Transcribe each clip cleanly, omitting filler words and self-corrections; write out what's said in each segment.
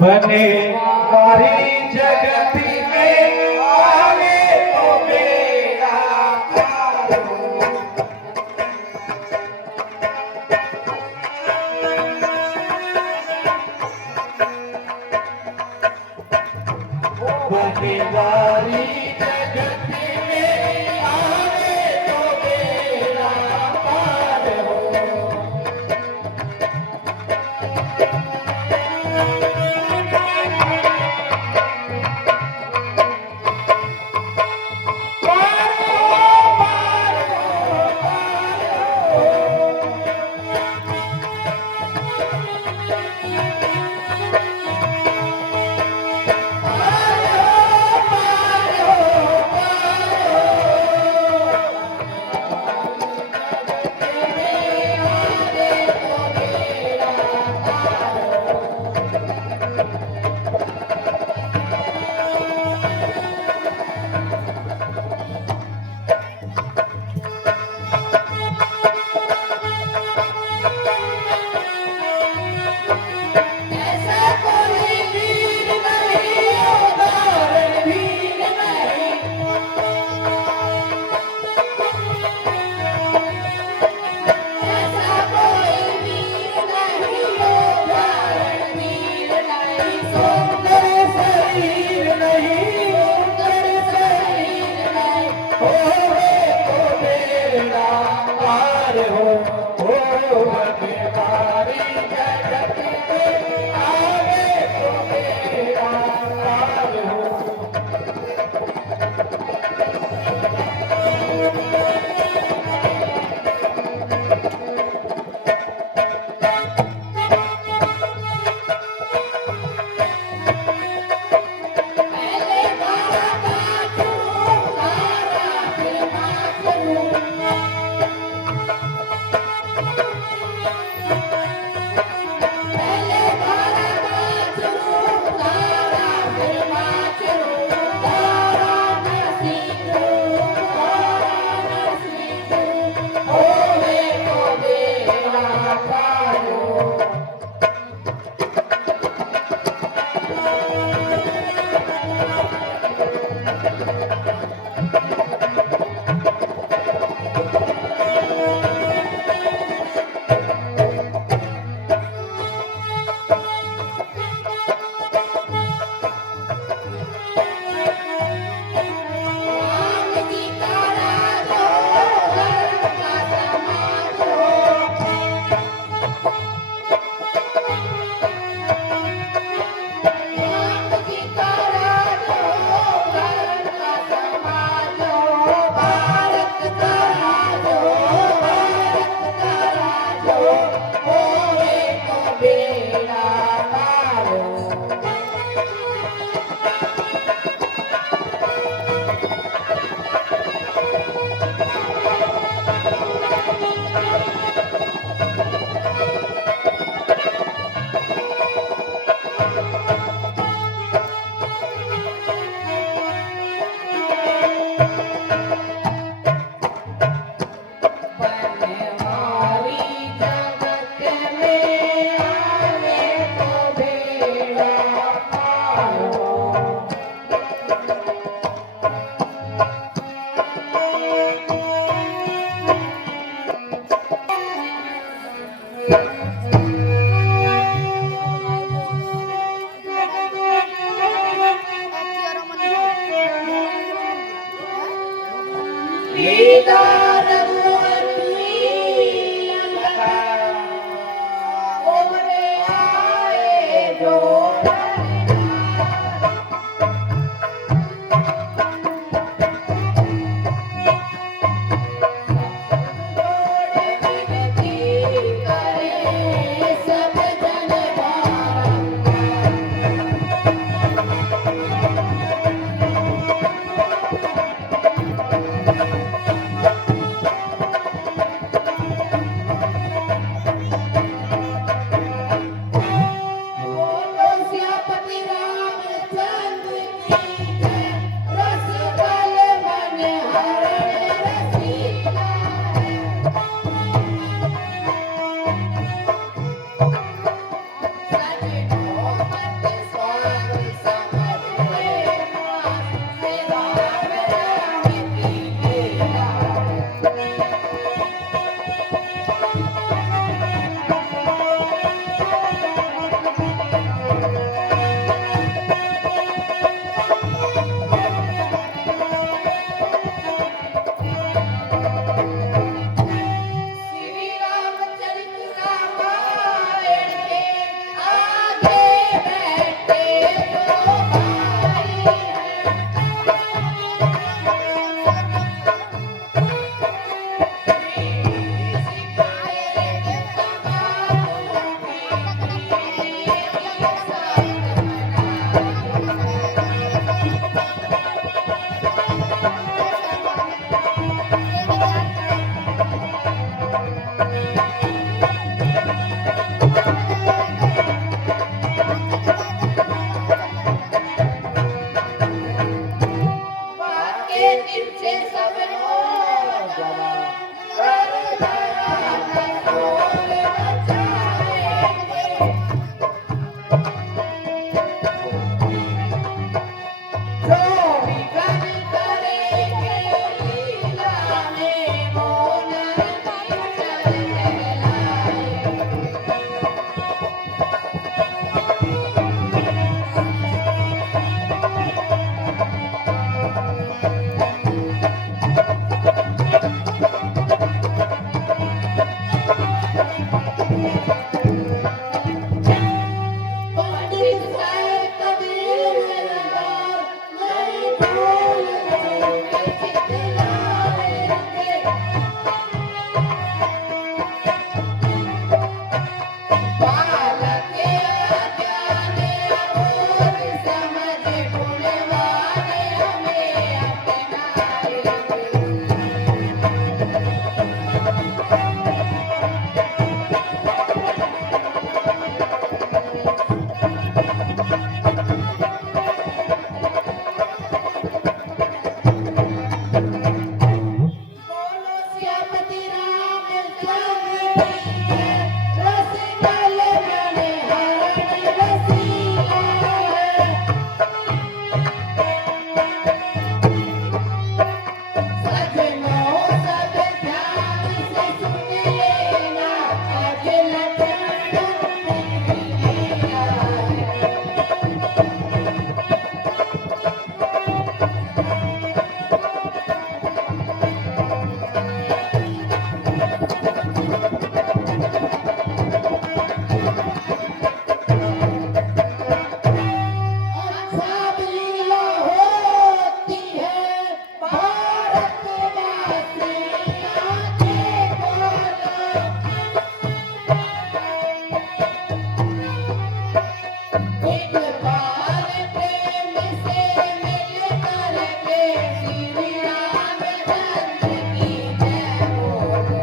बने वारी जगती में आवे तो मेरा पार हो। बने वारी जगती में आवे तो मेरा पार हो। बाके तिरछे सब लोग कर धरा शोर मचाएंगे। चौड़ीगढ़ करेंगे लीला में मोन चल पंडित साहब कबीर नगार नई ढोल बजाएंगे चितलाएंगे। बालक अज्ञानी अबोध समझ गुणवान हमें अपनाएंगे। बोलो श्यामती रामचंद्र की जय। रसिकल मनहरण रसीला है। सजनों सब ध्यान से सुन लेना, अखिल ब्रह्मांड लीला है। सब लीला होती है भारतवासियों के द्वारा। एक बार प्रेम से मिल करके श्री रामचंद्र की जय बोलो।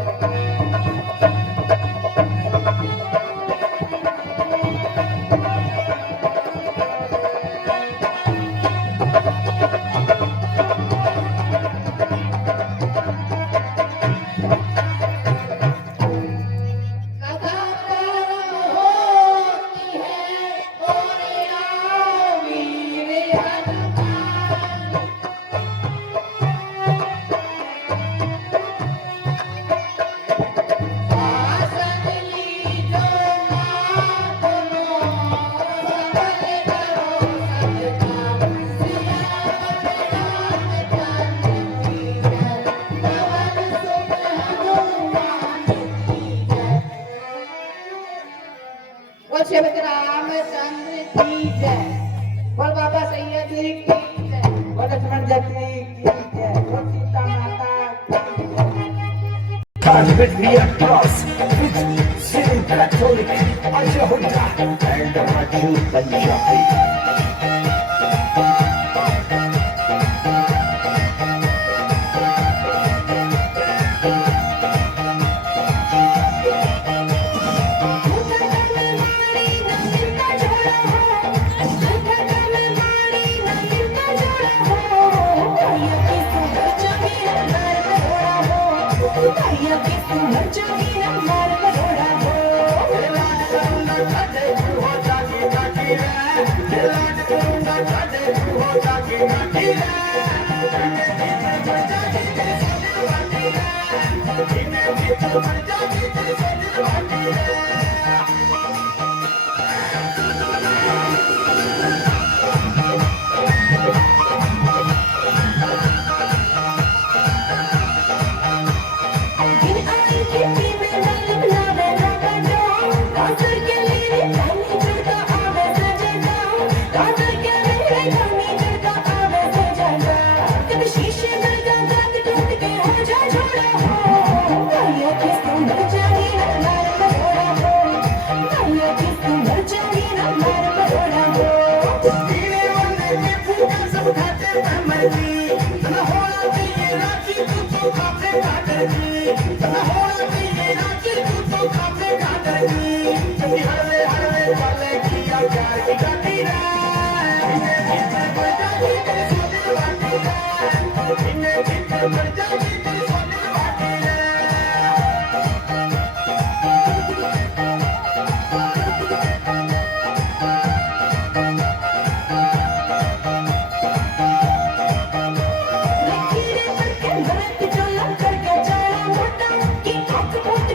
कथा प्रारंभ होती है और आओ वीर हनुमान। शासन लीजो मातनो, सबल करो सब काम। सिया रामचंद्र की जय। पवन सुत हनुमान की जय। बोल श्रीमती रामचंद्र की जय। बोल बाबा सैयद की जय। बोल लक्ष्मण जी की जय। बोल सीता माता की जय। God with me across with Syrian Catholic Al-Jahuda and Raju Punjabi.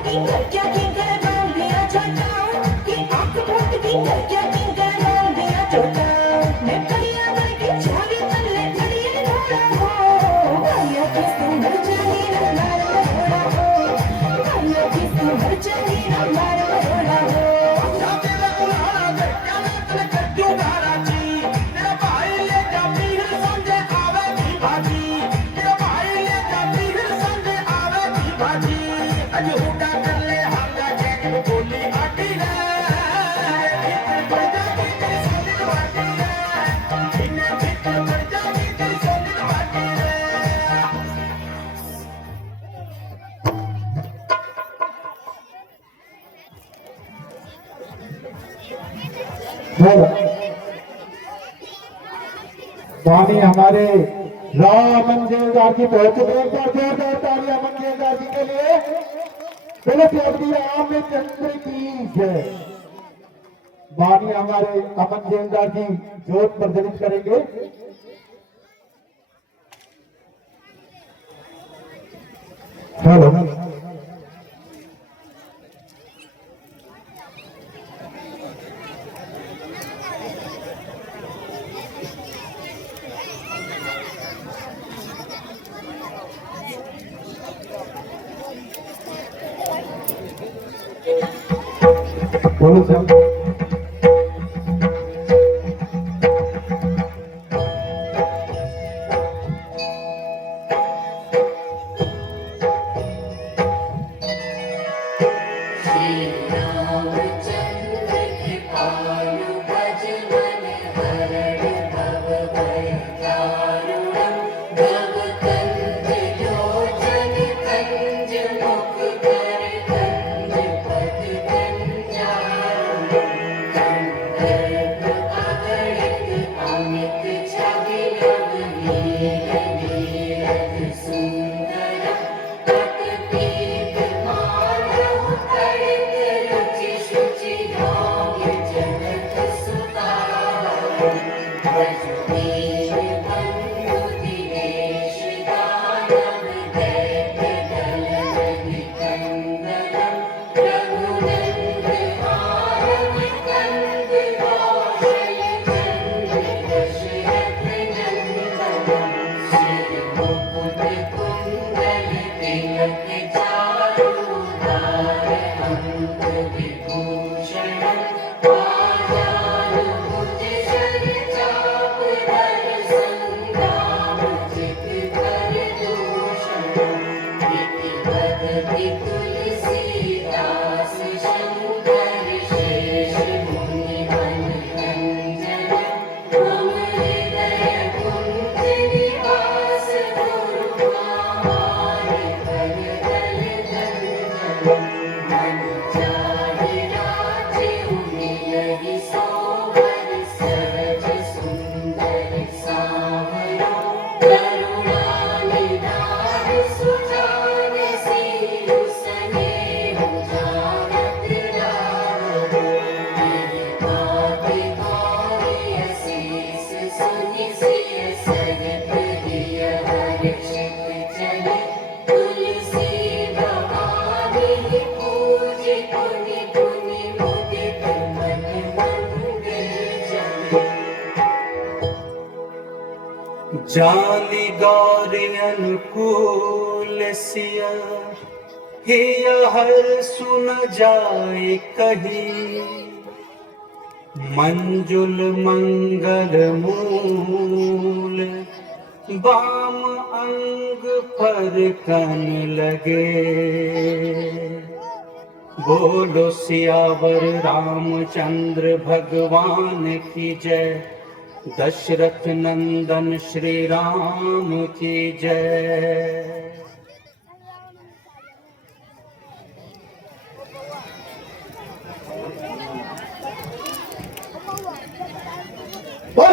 की घर क्या किंकर बांध दिया छोटा कि आंख फूट की घर क्या किंकर बांध दिया छोटा मैं करिया बन के छावी तले खड़ी घोड़ा हो करिया किस तू मर जानी ना मार घोड़ा हो करिया किस तू मर जानी ना मार घोड़ा हो स्वामी हमारे रामन जेलदार की बहुत जोरदार ताली अमन जेलदार जी के लिए। बोलो चौधरी रामचंद्र की जय। वाणी हमारे अमन जेलदार जी जोत प्रज्वलित करेंगे। हेलो बोलो सर। जाली गौरी अनुकूल सिया हिया हर सुन जाए कही मंजुल मंगल मूल बाम अंग पर कन लगे। बोलो सियावर रामचंद्र भगवान की जय। दशरथ नंदन श्री राम की जय।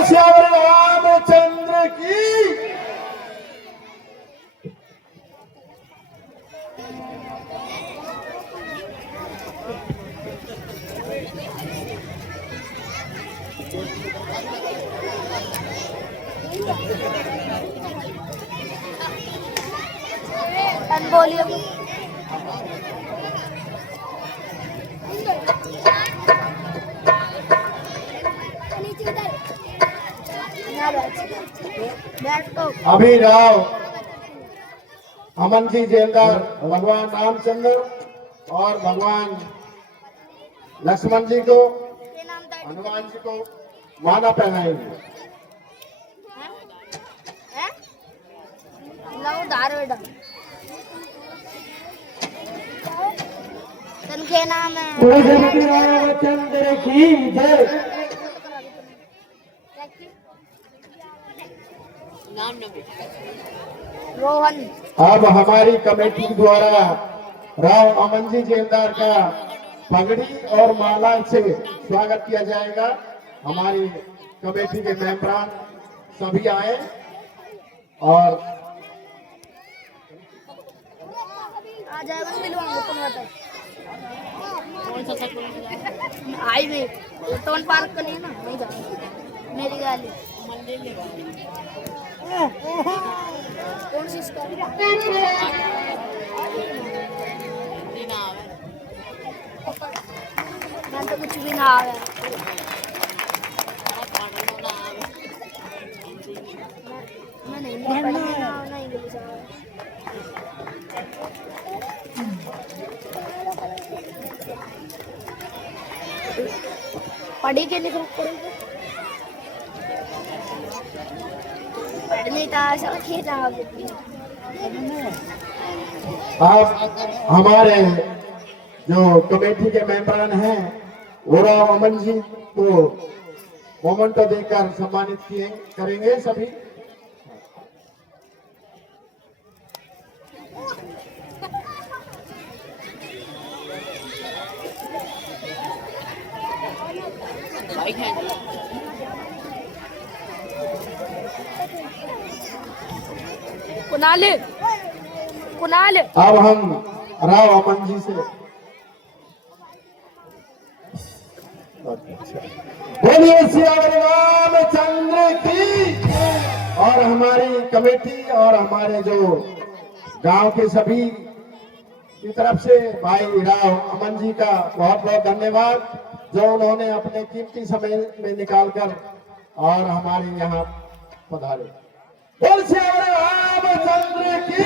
श्यावर रामचंद्र की। बोलिए अभी राव अमन जी जेलदार भगवान रामचंद्र और भगवान लक्ष्मण जी को, हनुमान जी को माला पहनाएंगे। तनखे नाम है श्री रामचंद्र की जय। रोहन। अब हमारी कमेटी द्वारा राव अमन जी जेलदार का पगड़ी और माला से स्वागत किया जाएगा। हमारी कमेटी के मेंबरान सभी आए और आ जाए बस मिलवाऊंगा तुम बताओ कौन सा सकूं आई में टोन पार्क का नहीं है ना नहीं जाऊंगा मेरी गाली कौन सी इसका मैं तो कुछ भी ना आ गया मैं नहीं ना इंग्लिश आ गया पढ़ी के लिखो पढ़ने का आशा खेता अब हमारे जो कमेटी के मेंबरान हैं वो राव अमन जी को मोमेंटो देकर सम्मानित करेंगे सभी। कुणाल कुणाल अब हम राव अमन जी से बोलिए सियावर रामचंद्र की। और हमारी कमेटी और हमारे जो गांव के सभी की तरफ से भाई राव अमन जी का बहुत बहुत धन्यवाद जो उन्होंने अपने कीमती समय में निकालकर और हमारे यहाँ पधारे। बोल सियावर रामचंद्र की,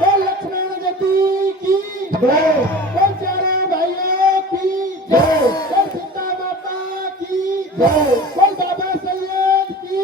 बोल लक्ष्मण जी की, बोल चारों भाइयों की, बोल सीता माता की, बोल बाबा सैयद की।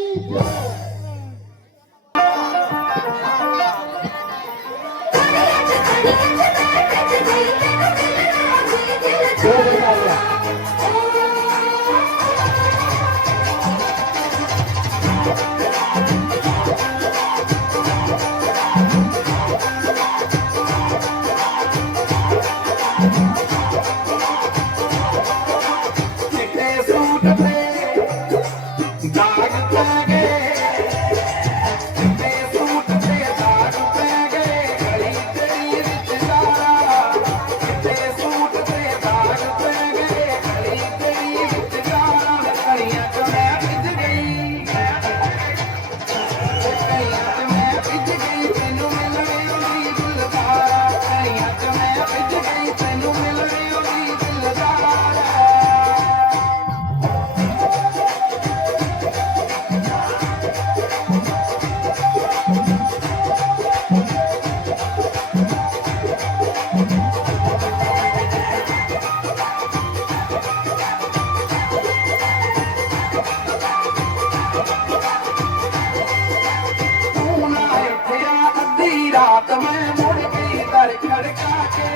रात में मुड़ गई दर खड़का के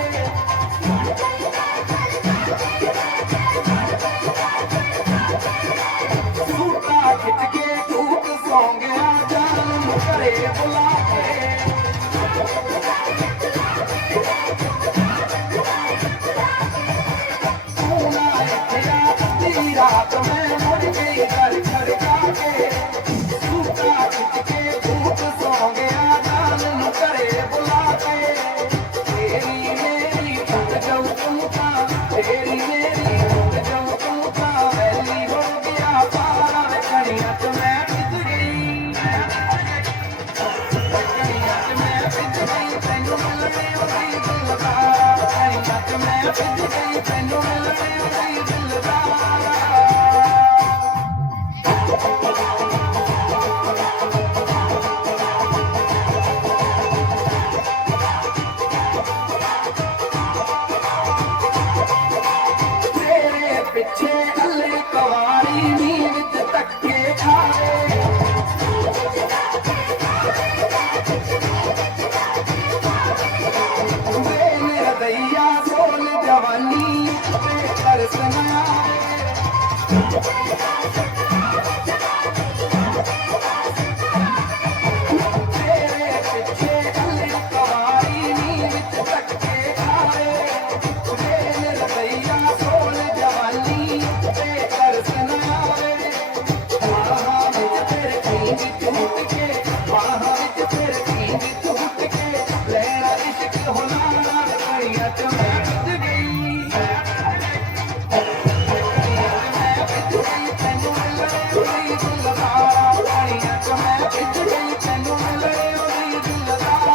सूटा खिंच के टूट सौ गया जान करे बुला के रात में मुड़ गई दर खड़का के सूटा खिंच के टूट सौ गया करे बुला के तेरी मेरी टूट जाऊं तू था तेरी मेरी टूट जाऊं तू था वैली हो गया पारा कनिया तो मैं पिज गई कनिया तो मैं पिज गई तेनू मिलने उसी दिलदार कनिया तो मैं पिज गई तेनू मिलने उसी दिलदार तरस न आवे तेरे पिछे गली कवारी नी विच धक्के खावे वेल रवैया सोल जवानी ते तरस न आवे बाहां विच तेरे पींदी टूट के बाहां विच तेरे पींदी टूट के लैला इश्क होना रवैया च मैं विच गई तैनू मिले उदी दिलदारा पानिया च मैं विच गई तैनू मिले उदी दिलदारा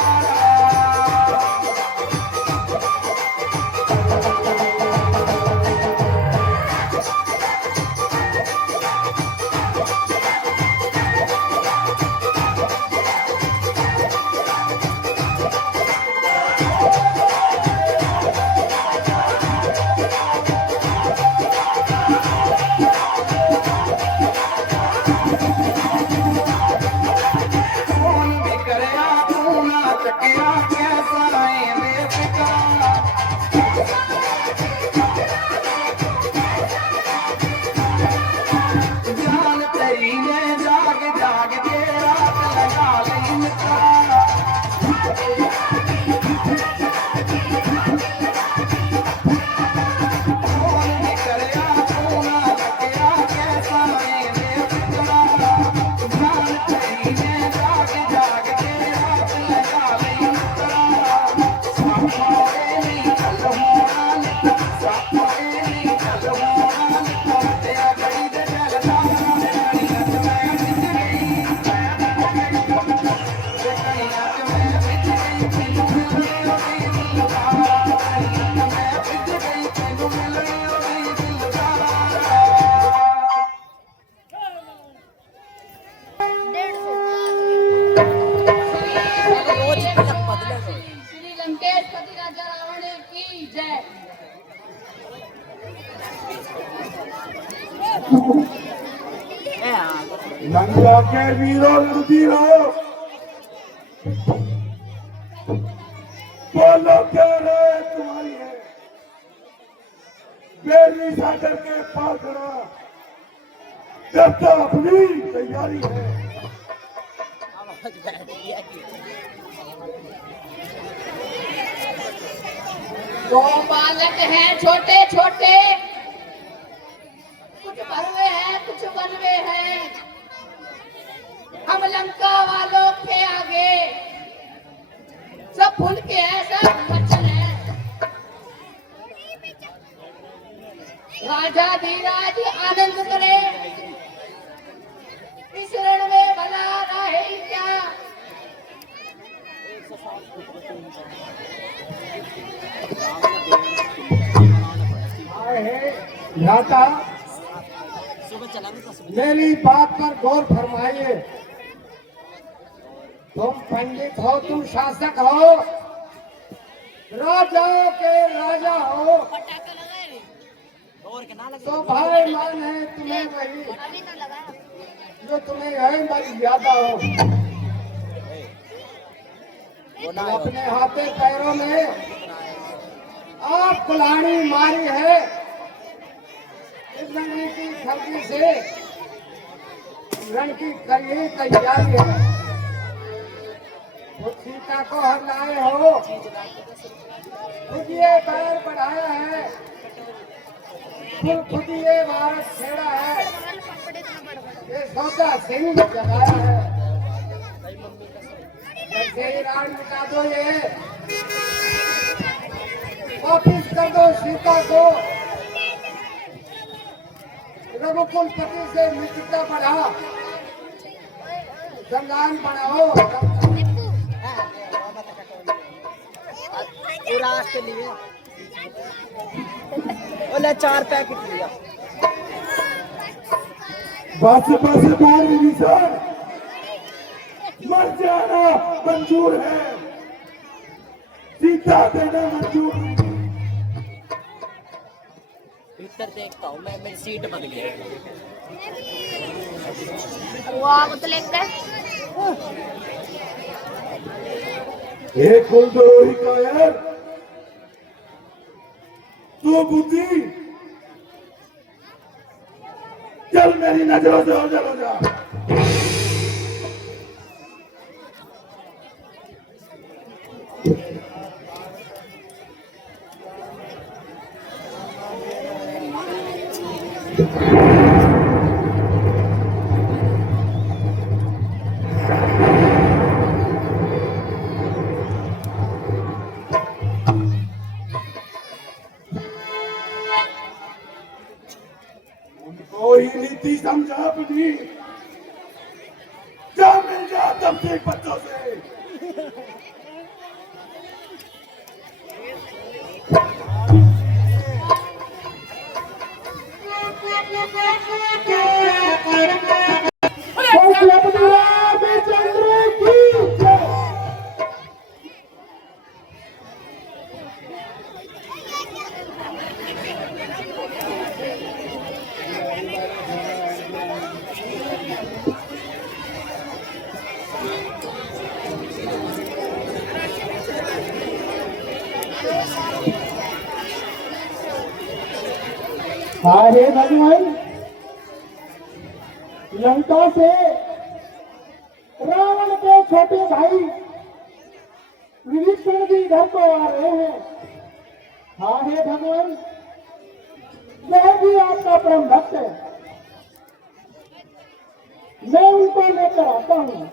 फोन भी करया तू ना चकिया कैसा है बेफिक्रा जान तेरी ने जाग जाग के रात लगा ली मित्रा फोन भी करया तू ना चकिया कैसा है बेफिक्रा जान तेरी ने जाग जाग के रात लगा ली मित्रा साफाए नी चल होना नित साफाए नी चल होना नित तेरा गई दे जलदा कणिया च मैं विच गई कणिया च मैं विच गई तैनू मिले उदी दिलदारा कणिया च मैं विच गई तैनू मिले उदी दिलदारा 150 श्री लंकेश पति राजा रावण की जय। लंका के वीरों लुटीरों बोलो क्या राय तुम्हारी है बेली सागर के पाखड़ा जब तो अपनी तैयारी है दो बालक हैं छोटे छोटे कुछ भरवे हैं कुछ बनवे हैं हम लंका वालों के आगे सब भूल के हैं सब बच्चन हैं राजा धीराज आनंद करे इस रण में भला रहे क्या भ्राता मेरी बात पर गौर फरमाइए तुम पंडित हो तुम शासक हो राजाओं के राजा हो तो भाई मान है तुम्हें वही जो तुम्हें है मर्यादा हो अपने हाथे पैरों में आप कुल्हाड़ी मारी है इस रण की खर्ची से रण की करिए तैयारी है वो सीता को हराए हो खुद ये पैर बढ़ाया है खुद ये भारत छेड़ा है ये सौदा सिंह जगाया है जैसे ही राण मिटा दो ये वापिस कर दो सीता को रघुकुल पति से मित्रता बढ़ा संगान बढ़ाओ पूरा के लिए ओले 4 पैकेट लिया बस बस बार विभीषण मर जाना मंजूर है सीता देना मंजूर नहीं। भीतर देखता हूँ मैं मेरी सीट बन गई वाह वो तो लेकर एक कुलद्रोही का यार तू बुद्धि चल मेरी नजरों से ओझल हो जा। कोई नीति समझा अपनी, जा मिल जा तब से बच्चों से। रामचंद्र की जय। हे भगवान, लंका से रावण के छोटे भाई विभीषण जी घर को आ रहे हैं। हाँ हे भगवान, मैं भी आपका परम भक्त है, मैं उनको लेकर आता हूँ।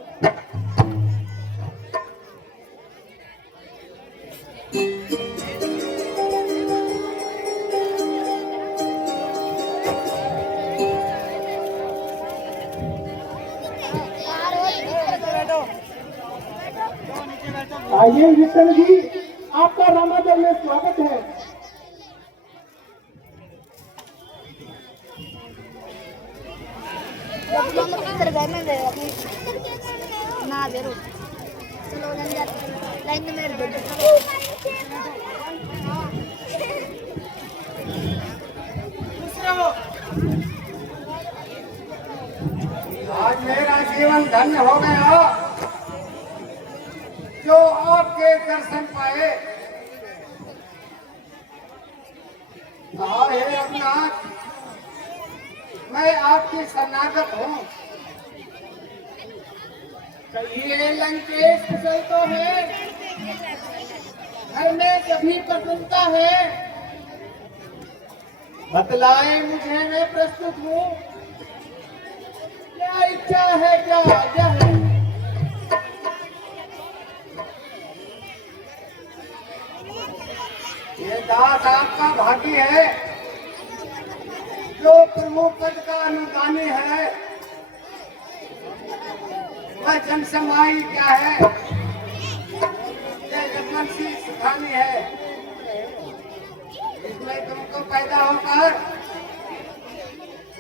आइए विष्णु जी, आपका रामाजल में स्वागत है। ना जरूर चलो लाइन में मेरे दो। आज मेरा जीवन धन्य हो गया जो आपके दर्शन पाए। हे रघुनाथ, मैं आपकी शरणागत हूँ। कहिए लंकेश कुशल तो है, घर में सभी प्रसन्नता है। बतलाए मुझे, मैं प्रस्तुत हूँ। क्या इच्छा है, क्या आज्ञा है? ये दास आपका भागी है जो प्रभु पद का अनुगामी है। वह जन समाई क्या है, यह जगवंशी सुखानी है। इसमें तुमको पैदा होकर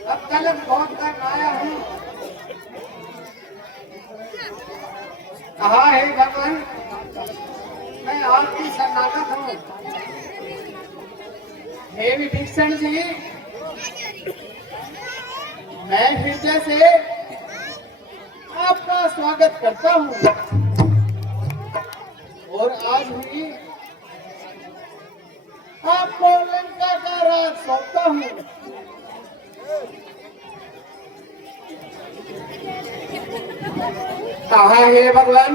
अब तलक बहुत कर आया हूँ। कहा है भगवान, मैं आपकी शरणागत हूँ। हे विभीषण जी, मैं हृदय से आपका स्वागत करता हूँ और आज भी आपको लंका का राज सौंपता हूँ। कहा है भगवान,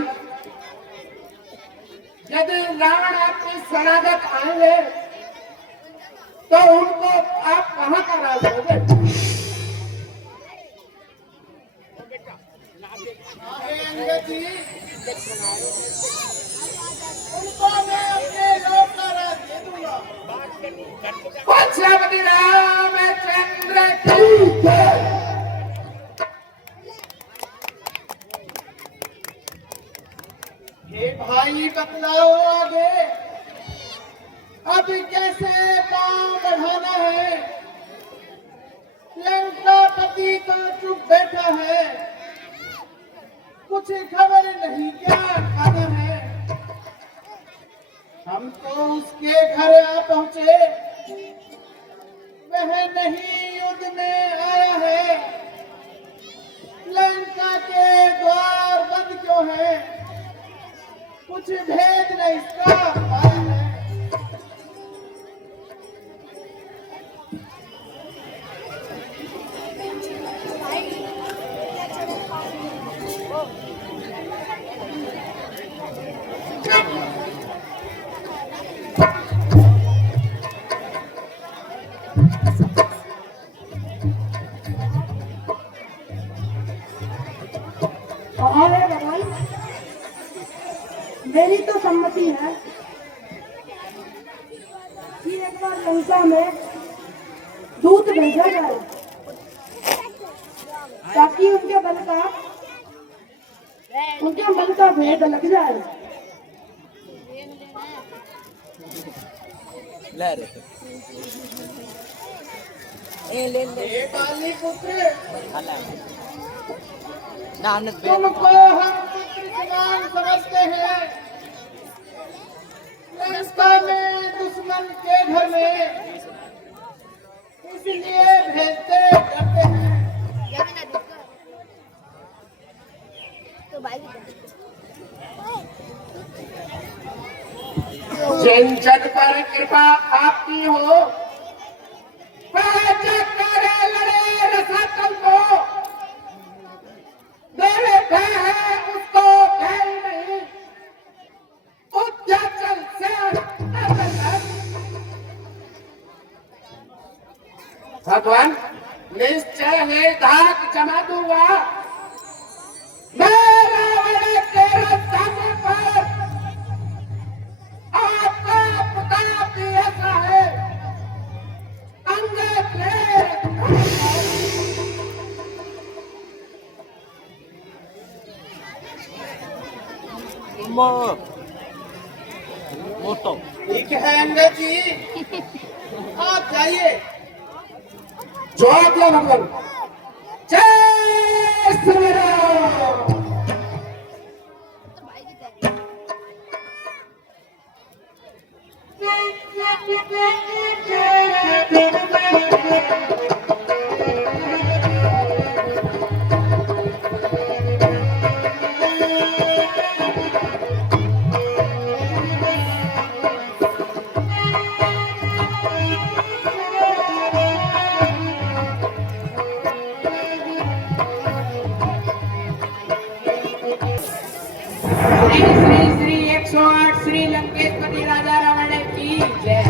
यदि रावण आपकी शरणागत आएंगे तो उनको आप कहाँ का राज दोगे? अंगद जी, उनको मैं अपने लोक का राज दे दूंगा। श्रीमती रामचंद्र की जय। हे भाई, बतलाओ आगे अब कैसे पांव बढ़ाना है? लंकापति तो चुप बैठा है, कुछ खबर नहीं क्या खाना है। हम तो उसके घर आ पहुंचे, वह नहीं युद्ध में आया है। लंका के द्वार बंद क्यों है? कुछ भेद न इसका पाया है। और है भगवान, मेरी तो सम्मति है कि एक बार लंका में दूत भेजा जाए ताकि उनके मन का भेद लग जाए। ले रे ले ये पाली पुत्र हला नानक तुमको हम पुत्र समान समझते हैं, लंका में दुश्मन के घर में, इसलिए भेजते करते हैं। जिन जन पर कृपा आपकी हो, वह जग करे लड़े रसातल को, मेरे भय है उसको भय नहीं, उद्याचल से अतल है। भगवान निश्चय है धाक जमा दूंगा, मैं रावण के रास्ते पर आपका प्रताप ऐसा है, अंगे प्रेत मोटो ठीक है अंगद जी, आप जाइए। जवाब दिया भगवान, जय श्री राम। श्री 108 श्री लंकेशपति राजा रावण की जय।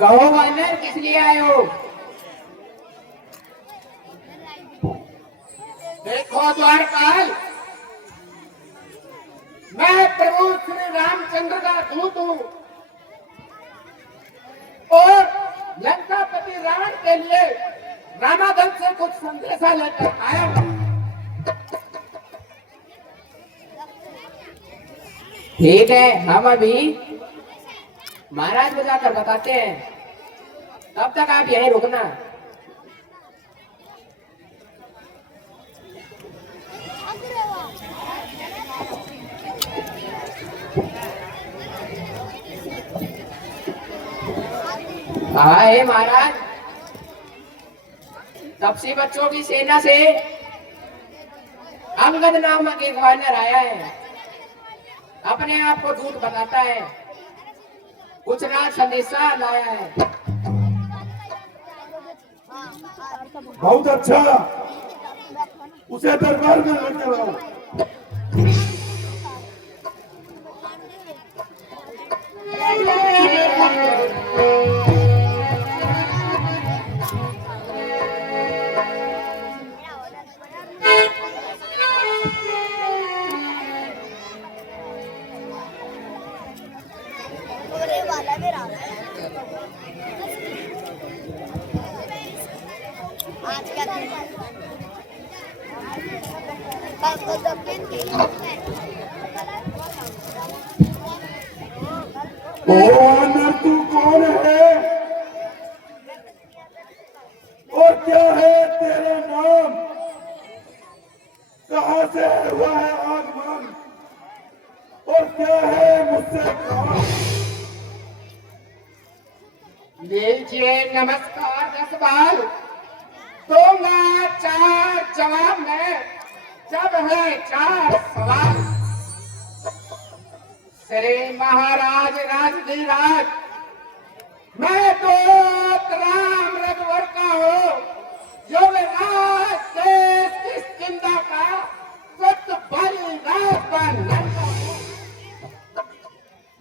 कहो वानर किस लिए आए हो? देखो द्वारपाल, मैं प्रभु श्री रामचंद्र का दूत हूँ और लंकापति रावण के लिए रामाधन से कुछ संदेशा लेकर आया हूँ। ठीक है, हम अभी महाराज को जाकर बताते हैं, तब तक आप यहीं रुकना। आए महाराज, तपसी बच्चों की सेना से अंगद नामक एक वानर आया है, अपने आप को दूत बताता है, कुछ राज संदेशा लाया है। बहुत अच्छा, उसे दरबार में लेके आओ। आज क्या दिन है? वानर तू कौन है और क्या है तेरा नाम? कहाँ से हुआ है आगमन और क्या है मुझसे काम? लीजिए नमस्कार 10 बार, दूंगा 4 जवाब में जब है 4 सवाल। श्री महाराज राजधीराज, मैं तो राम रघुवर का हूँ, युवराज देश की चिंता का सत्य बलिदान का नंदा हूँ।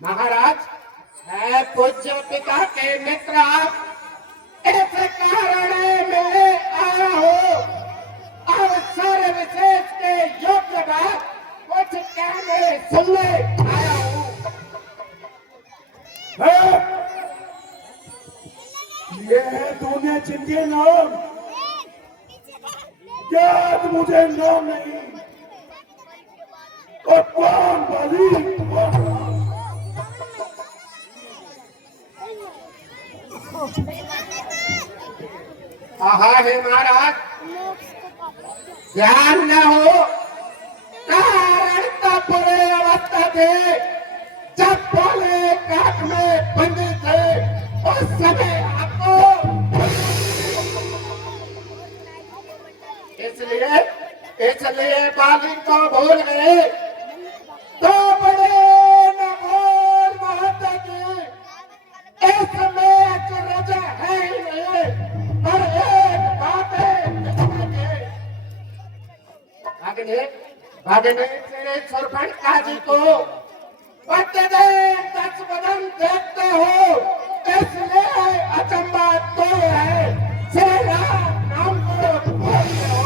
महाराज, मैं पूज्य पिता के मित्र आप इस कारण मिलने आया हूँ। अवसर विशेष के योग्य बात कुछ कहने सुनने आया हूँ। ये है तूने जिनके नाम, याद मुझे नाम नहीं, और कौन बली आहा है महाराज, ध्यान न हो, कारण तब बुरे अवस्था थे जब बोले काट में बंदी थे, उस समय आपको इसलिए बाली को भूल गए। तो बड़े न बोल महत्ता की, इसमें अचरज है ही नहीं, पर एक बात है भागने तेरे सुरभन काजी को प्रतिदिन 10 बदन देखते हो, इसलिए अचंबा तो है श्री राम नाम को बोलते हो।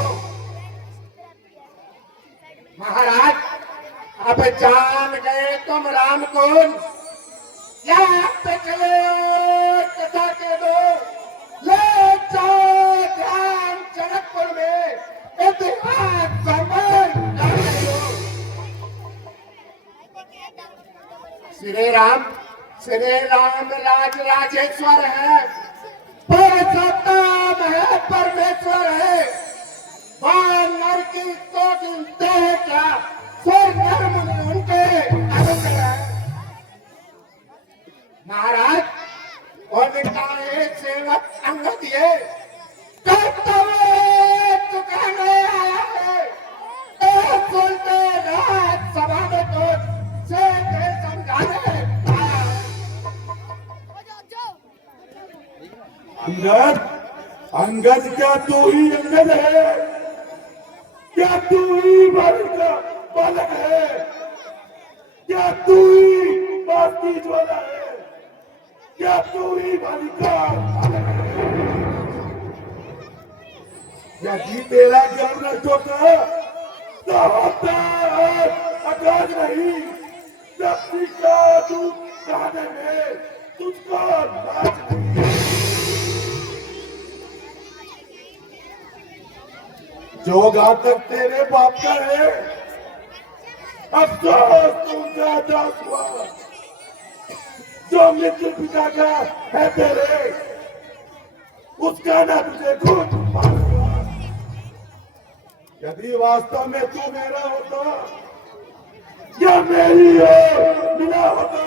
महाराज, अब जान गए तुम राम को, या पिछले कथा के दो ले जाओ ध्यान जनकपुर में, इतिहास संबंध कर रहे हो। श्री राम राज राजेश्वर है, पुरुषोत्तम है, परमेश्वर है। नर की तो गिनते हैं क्या, स्वर्ग नर मुनि उनके अनुग्रह है। महाराज, उनका एक सेवक अंगद ये कर्तव्य चुकाने आया है, एक बोलते राज सभा में तो से समझाने आया है। अंगद, अंगद क्या तू ही अंगद है? क्या तू ही बाली का बालक है? क्या तू ही बाती ज्वाला है? क्या तू ही बाली का बालक है? यदि तेरा ज्ञान नष्ट होता तो होता आकाश नहीं, शक्ति का दूध कहने में तुझको लाज नहीं। जो घातक तेरे बाप का है, अफसोस तुमका दास हुआ। जो मित्र पिता का है तेरे, उसका ना तुझे खुद मालूम हुआ। यदि वास्तव में तू मेरा होता या मेरी ओर मिला होता,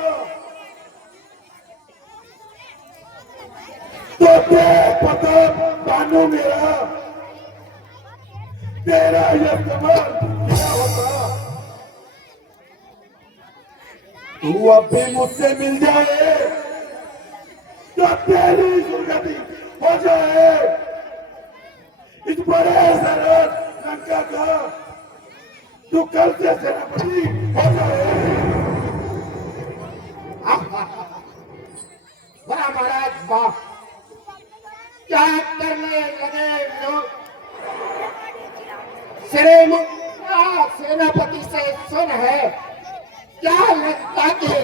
तो देख पता बानू मेरा, तेरा यह कमाल क्या होता। तू अब भी मुझसे मिल जाए तो तेरी दुर्गति हो जाए। इस बड़े सरहद लंका का तू कल से सेनापति हो जाए। वाह महाराज वाह, क्या करने लगे लोग। श्री मुद्रा सेनापति से सुन है, क्या लगता के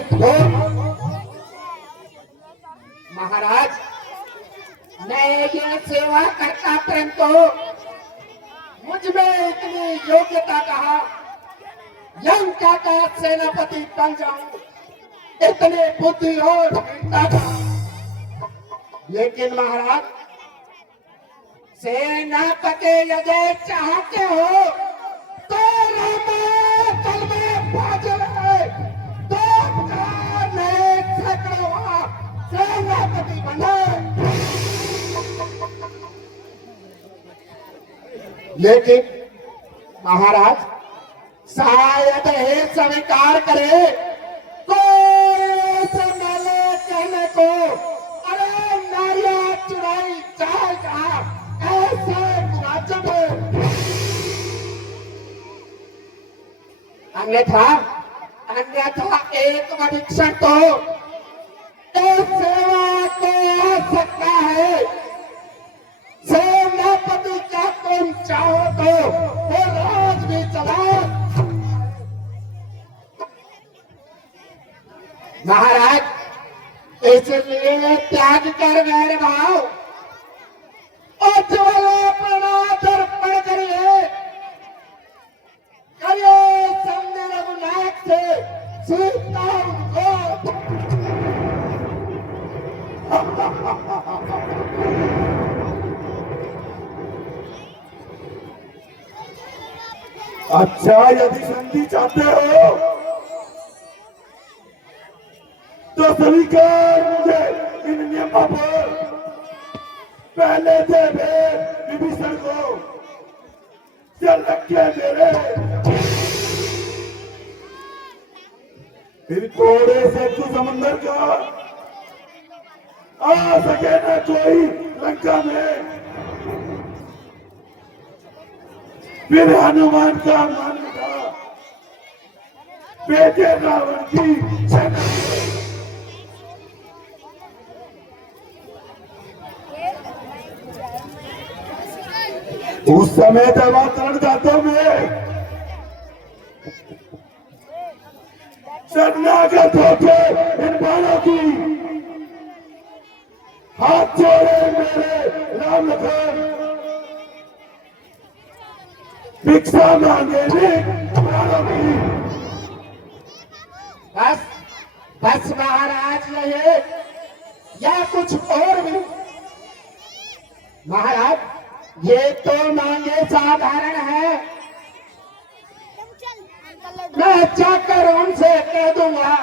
महाराज, मैं ये सेवा करता परंतु मुझ में इतनी योग्यता कहा लंका का सेनापति बन जाऊं, इतने बुद्धि और वीरता का। लेकिन महाराज, सेनापति यदि चाहते हो तो रामाचल में फाजिल है, तो नए सैकड़ों सेनापति बने। लेकिन महाराज शायद हे स्वीकार करे कोई से मिले कहने को, अरे नारियां चुराई जाएगा ऐसे वाजब। अन्यथा अन्यथा एक परीक्षण तो इस सेवा को आ सकता है। सेनापति का तुम चाहो तो वो राज भी चलाओ। महाराज इसलिए त्याग कर वैर भाव उज्ज्वल अपना दर्पण करिए, करिए संग रघुनाथ से सीता को। अच्छा, यदि संधि चाहते हो तो स्वीकार मुझे इन नियमों पर। पहले से विभीषण को चल रखे मेरे, फिर थोड़े से तू समंदर का आ सके न कोई लंका में। फिर हनुमान का मन था बेटे रावण की सेना। उस समय देवातरण जातों में शरणागत होके इन बाणों की हाथ जोड़े मेरे राम लखन, भिक्षा मांगे बाणों की। बस बस महाराज ये या कुछ और भी। महाराज ये तो मांगे साधारण है, मैं जाकर उनसे कह दूंगा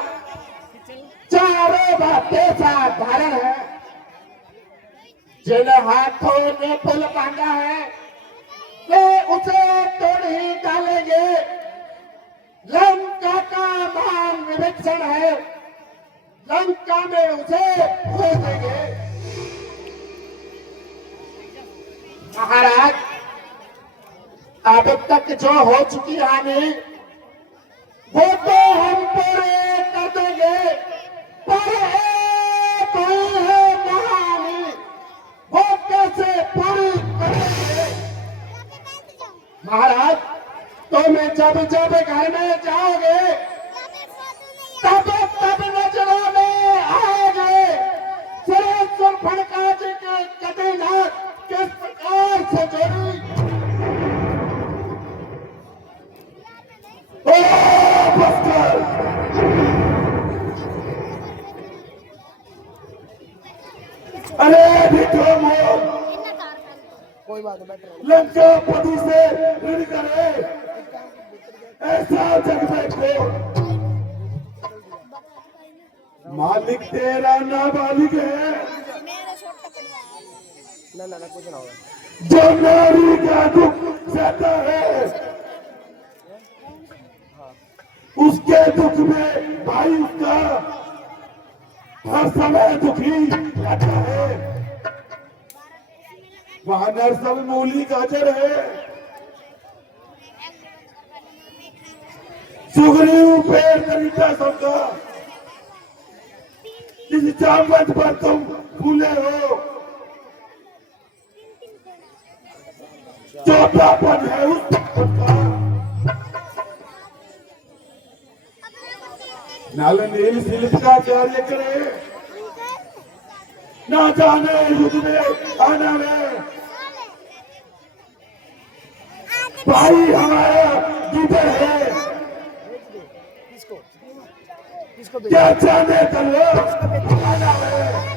चारों बातें साधारण है। जिन हाथों ने पुल बांधा है वे उसे तोड़ ही डालेंगे। लंका का महान विभीषण है, लंका में उसे खो देंगे। महाराज अब तक जो हो चुकी हानि वो तो हम पूरे कर देंगे, पर एक हुई है महानी, वो कैसे पूरी करेंगे। महाराज तुम जब जब घर में जाओगे तब तब नजरों में आओगे सुरेश्वर फड़का जी के कटीनाथ किस प्रकार से जोड़ी। अरे विक्रम हो, लंका पति से ऋण करे ऐसा जग में को। मालिक तेरा नाबालिग है, जो नारी का दुख सहता है उसके दुख में भाई उसका हर समय दुखी रहता है। वानर सब मूली गाजर है, सुग्रीव पेड़ तरीका सबका। जिस जामवंत पर तुम फूले हो चौथापन है उस का। नल नील शिल्प का कार्य करे, ना जाने युद्ध में आना में। भाई हमारा लीडर है, क्या जाने कर लो आना है।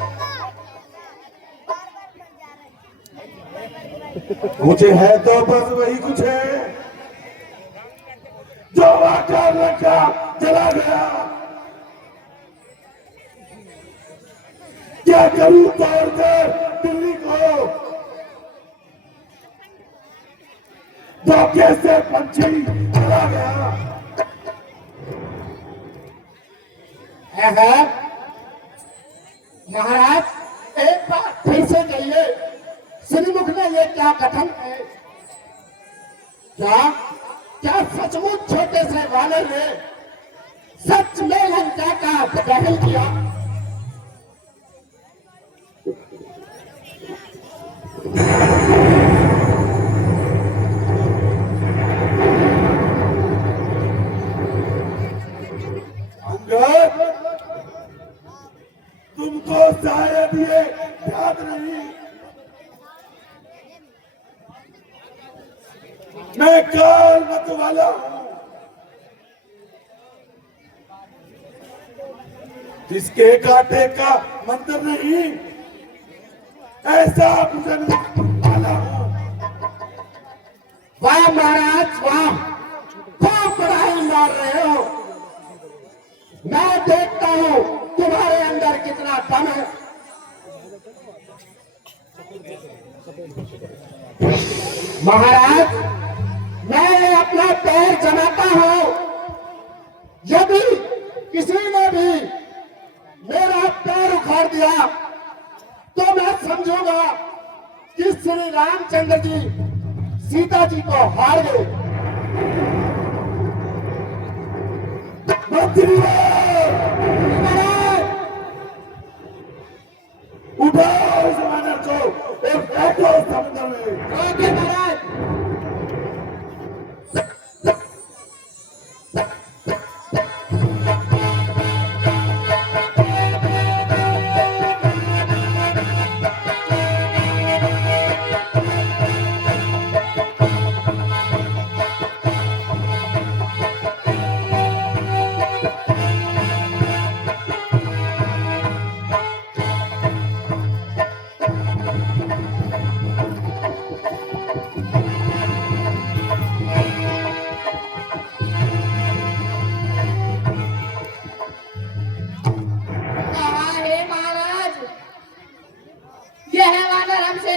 मुझे है तो बस वही कुछ है जो आकर लंका चला गया। क्या करूं तोड़कर दिल्ली को, धोखे से पंछी चला गया। है महाराज एक बार फिर से कहिए श्रीमुख ने ये क्या कथन है? क्या क्या सचमुच छोटे से वानर ने सच में लंका का दहन किया? अंगद, तुमको शायद ये याद नहीं, मैं काल मत वाला हूं, जिसके कांटे का मंत्र नहीं, ऐसा पूजन वाला हूं। वाह महाराज वाह, खूब बड़ाई मार रहे हो। मैं देखता हूं तुम्हारे अंदर कितना दम है। महाराज मैं अपना पैर जमाता हूं, यदि किसी ने भी मेरा पैर उखाड़ दिया तो मैं समझूंगा कि श्री रामचंद्र जी सीता जी को हार गए। मंत्री उठाओ इस वानर को और फेंको समुद्र में। ओके महाराज।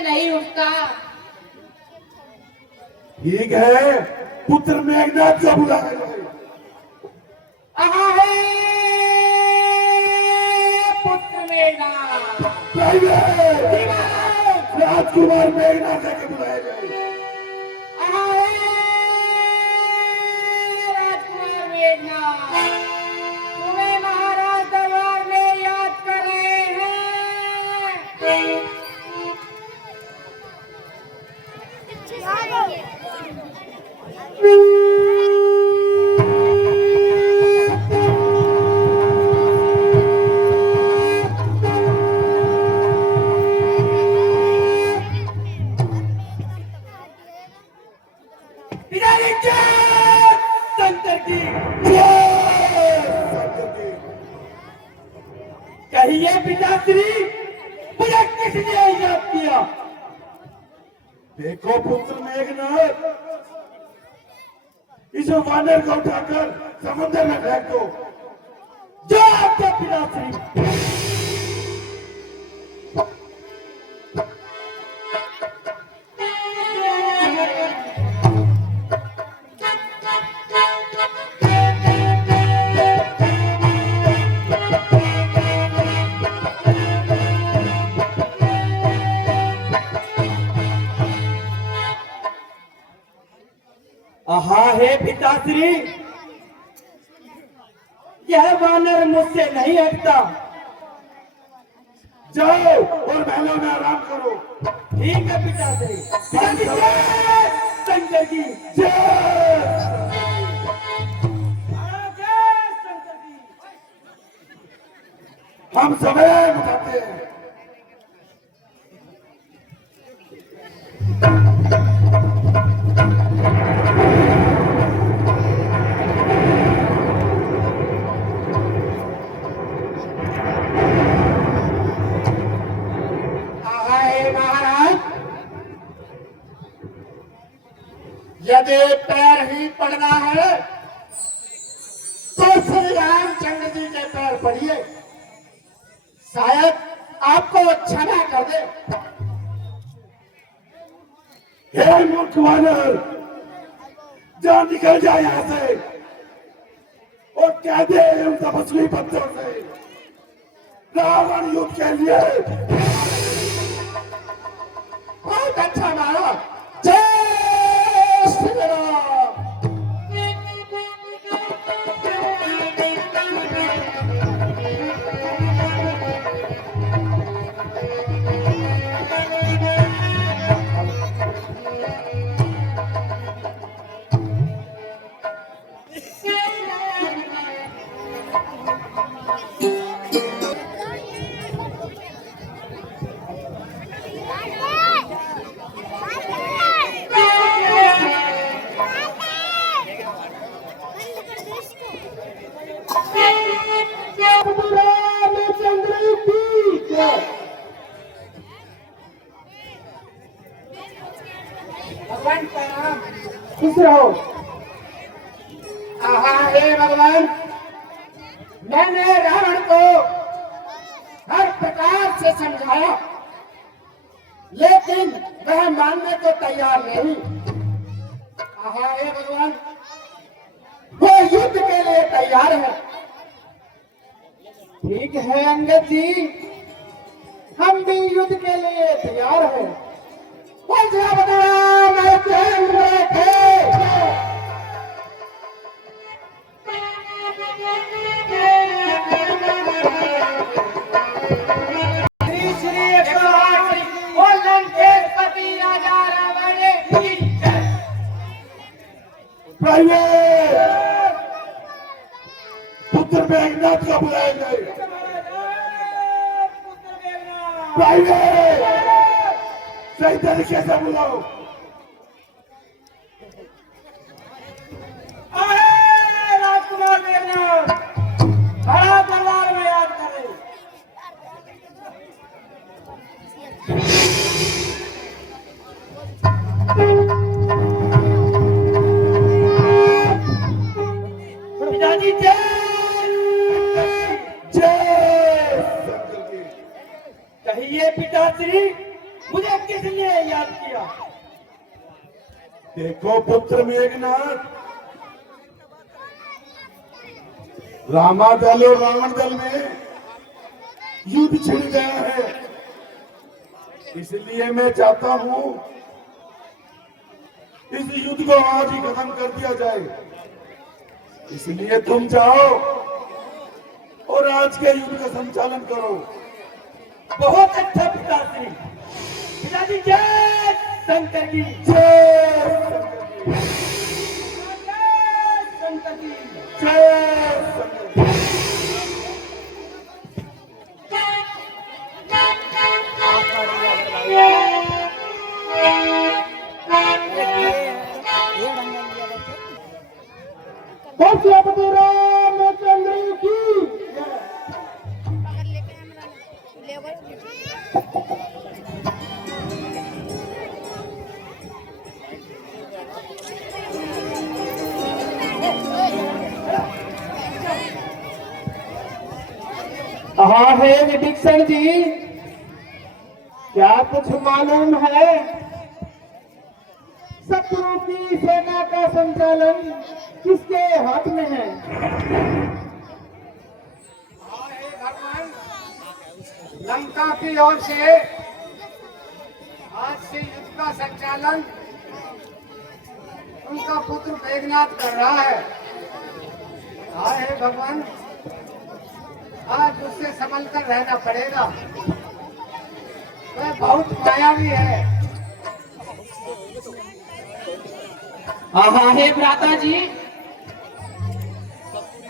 नहीं उठता। ठीक है, पुत्र मेघनाथ को बुलाया जाए। पुत्र मेघनाथ, राजकुमार मेघनाथ के बुलाया जाए। राजकुमार मेघनाथ, तुम्हें महाराज दरबार में याद कर रहे हैं। कहिए पिताश्री, मुझे किसने याद किया? देखो पुत्र मेघनाथ, इस वानर को उठाकर समुद्र में फेंक दो। जो आपके पिताश्री। हाँ हे पिताश्री, यह वानर मुझसे नहीं हटता। जाओ और महलों में आराम करो। ठीक है पिताश्री। शंकर की हम समय बताते हैं। यदि पैर ही पड़ना है तो श्री रामचंद्र जी के पैर पड़िए, शायद आपको क्षमा कर दे। हे मूर्ख वानर, जा निकल जाए यहाँ से और कह दे उन तपस्वी बच्चों से रावण युद्ध के लिए बहुत अच्छा मारा। जय श्री राम। रामचंद्र की जय। भगवान प्रणाम। खुश रहो। आहा हे भगवान, मैंने रावण को हर प्रकार से समझाया, लेकिन वह मानने को तैयार नहीं। आहा हे भगवान, वो युद्ध के लिए तैयार है। ठीक है अंगद जी, हम भी युद्ध के लिए तैयार हैं। श्री श्री वो लंकेशपति राजा रावण की जय। प्राइवेट पुत्र मेघनाथ का बुलाएंगे। प्राइवेट सही तरीके से बुलाओ। राजकुमार मेघनाथ बड़ा दरबार में याद करें। पिताजी जय। जय कहिए पिताश्री, मुझे किस लिए याद किया? देखो पुत्र मेघनाथ, रामा दल और रावण दल में युद्ध छिड़ गया है, इसलिए मैं चाहता हूं इस युद्ध को आज ही खत्म कर दिया जाए। इसलिए तुम जाओ और आज के युद्ध का संचालन करो। बहुत अच्छा पिताश्री। पिताजी जय शंकर की जय शंकर की। बख्शियापति रामचंद्र की जय। हाँ है विभीषण जी, क्या कुछ मालूम है? शत्रु की सेना का संचालन किसके हाथ में है? भगवान, लंका की ओर से आज से युद्ध का संचालन उनका पुत्र मेघनाथ कर रहा है। हाँ हे भगवान, आज उससे संभल कर रहना पड़ेगा। वह बहुत मायावी है। हाँ हे भ्राता जी,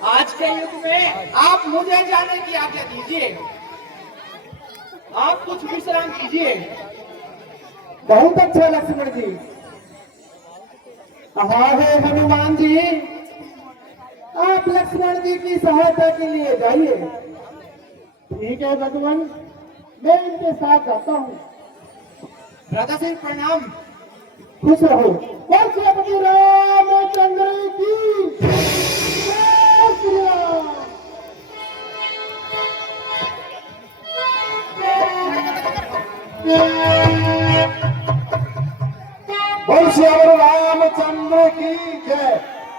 आज के युग में आप मुझे जाने की आज्ञा दीजिए। आप कुछ विश्राम कीजिए। बहुत अच्छा लक्ष्मण जी। हाँ हे हनुमान जी, आप लक्ष्मण जी की सहायता के लिए जाइए। ठीक है भगवान, मैं इनके साथ जाता हूँ। राधा सिंह प्रणाम। खुश रहो। बख्शियापति रामचंद्र की जय श्री राम। बख्शियापति रामचंद्र की जय।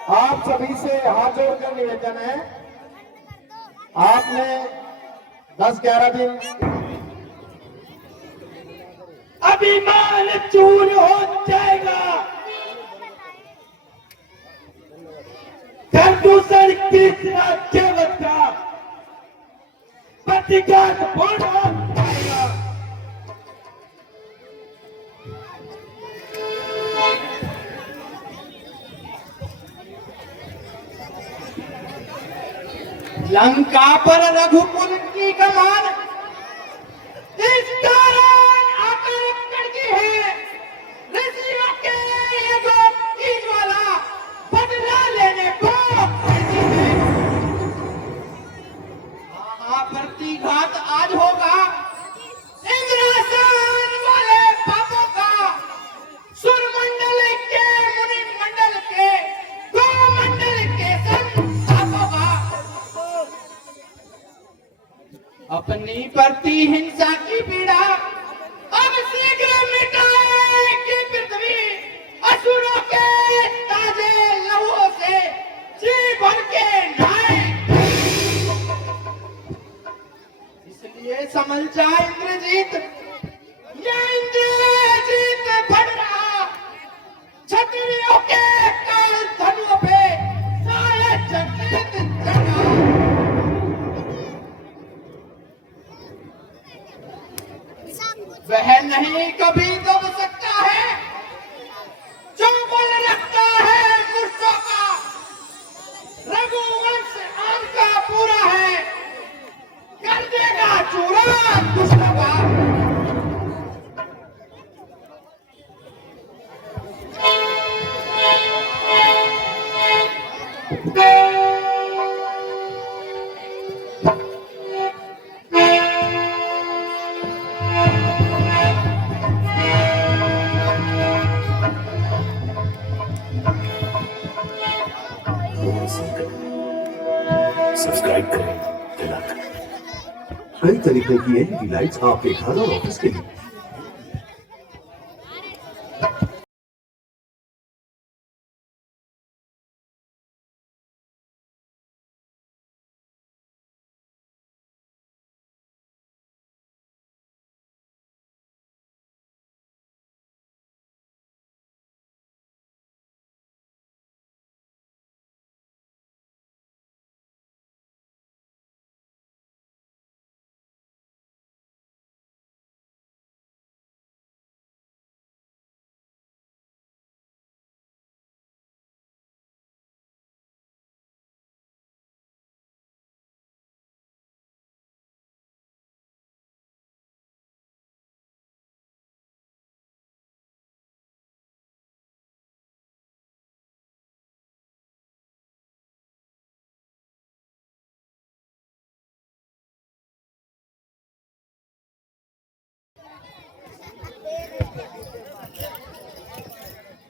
आप सभी से हाथ जोड़कर निवेदन है, आपने 10-11 दिन अभिमान चूर हो जाएगा, प्रदूषण किस राज्य का प्रतिघात पूर्ण हो जाएगा। लंका पर रघुकुल की कमान इस दौरान आकर कड़की है। ऋषियों के ईगो की ज्वाला बदला लेने को कड़की है। प्रतिघात आज होगा इंद्रासन वाले पापों का, सुरमंडल के मुनि मंडल के गो मंडल के संतापों का। अपनी प्रति हिंसा की पीड़ा अब शीघ्र मिटाएगी पृथ्वी, असुरों के ताजे लहू से जी भर के नहाए। इसलिए समझ जा इंद्रजीत, ये इंद्रजीत बढ़ रहा क्षत्रियों के काल धनुओं पे सारे चकित चढ़ा। वह नहीं कभी दब सकता है जो बल रखता है मूर्खों का। रघुवंश आपका पूरा है, कर देगा चूरा दुष्टों का। सब्सक्राइब करें तिलक। कई तरीके की एलईडी लाइट्स आपके घर और ऑफिस के लिए।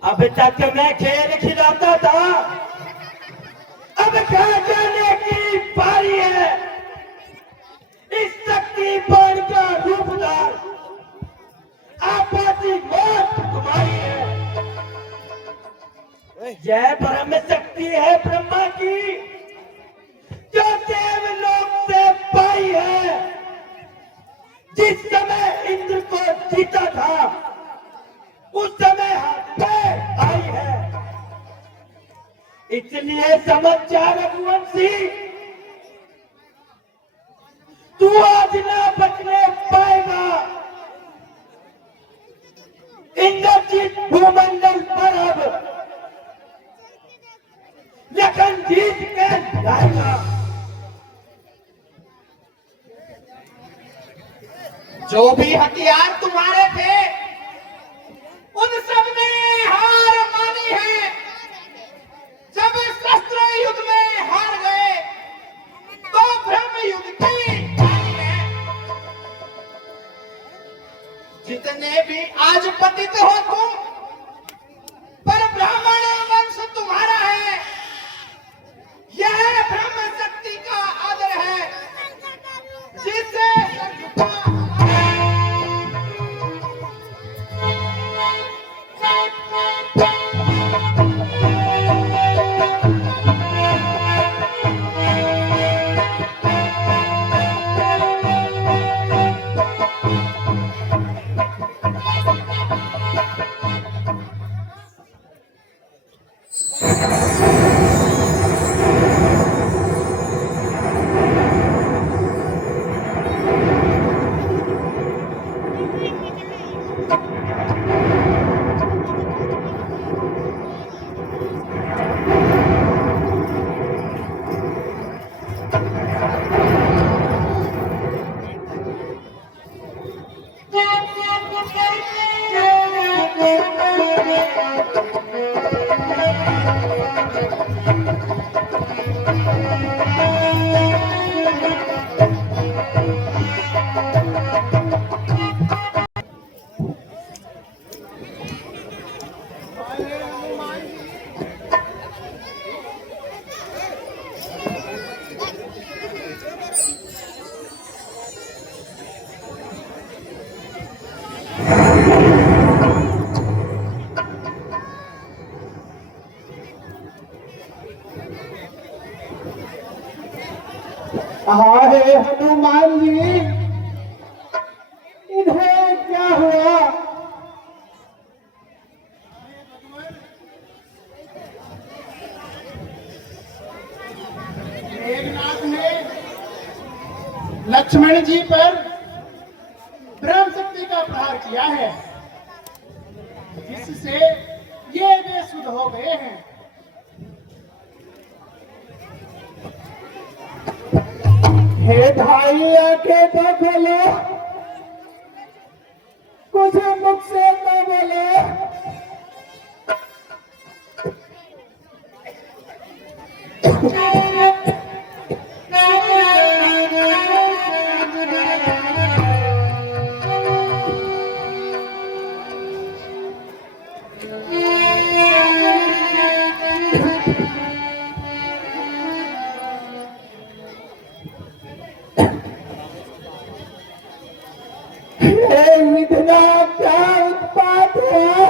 अब तक मैं खेल खिलाता था, अब खा जाने की बारी है। इस शक्ति बाण का रूपदार आपाती मौत तुम्हारी है। यह ब्रह्म शक्ति है ब्रह्मा की, जो देवलोक से पाई है। जिस समय इंद्र को जीता था उस समय हाथ पे आई है। इसलिए समझ जा रघुवंशी, तू आज ना बचने पाएगा। इंद्रजीत भूमंडल पर अब लखन जीत के जाएगा। जो भी हथियार तुम्हारे थे उन सब ने हार मानी है। जब शस्त्र युद्ध में हार गए तो ब्रह्म युद्ध की बारी है। जितने भी आज पतित हो तुम, पर ब्राह्मण वंश तुम्हारा है। यह ब्रह्म शक्ति का आदर है जिसे हाय हनुमान जी, इन्हें क्या हुआ? मेघनाथ ने लक्ष्मण जी पर ब्रह्म शक्ति का प्रहार किया है, जिससे ये बेसुध हो गए हैं। हे भाई आके तो बोलो, कुछ मुख से तो बोलो। इतना क्या उत्पात है?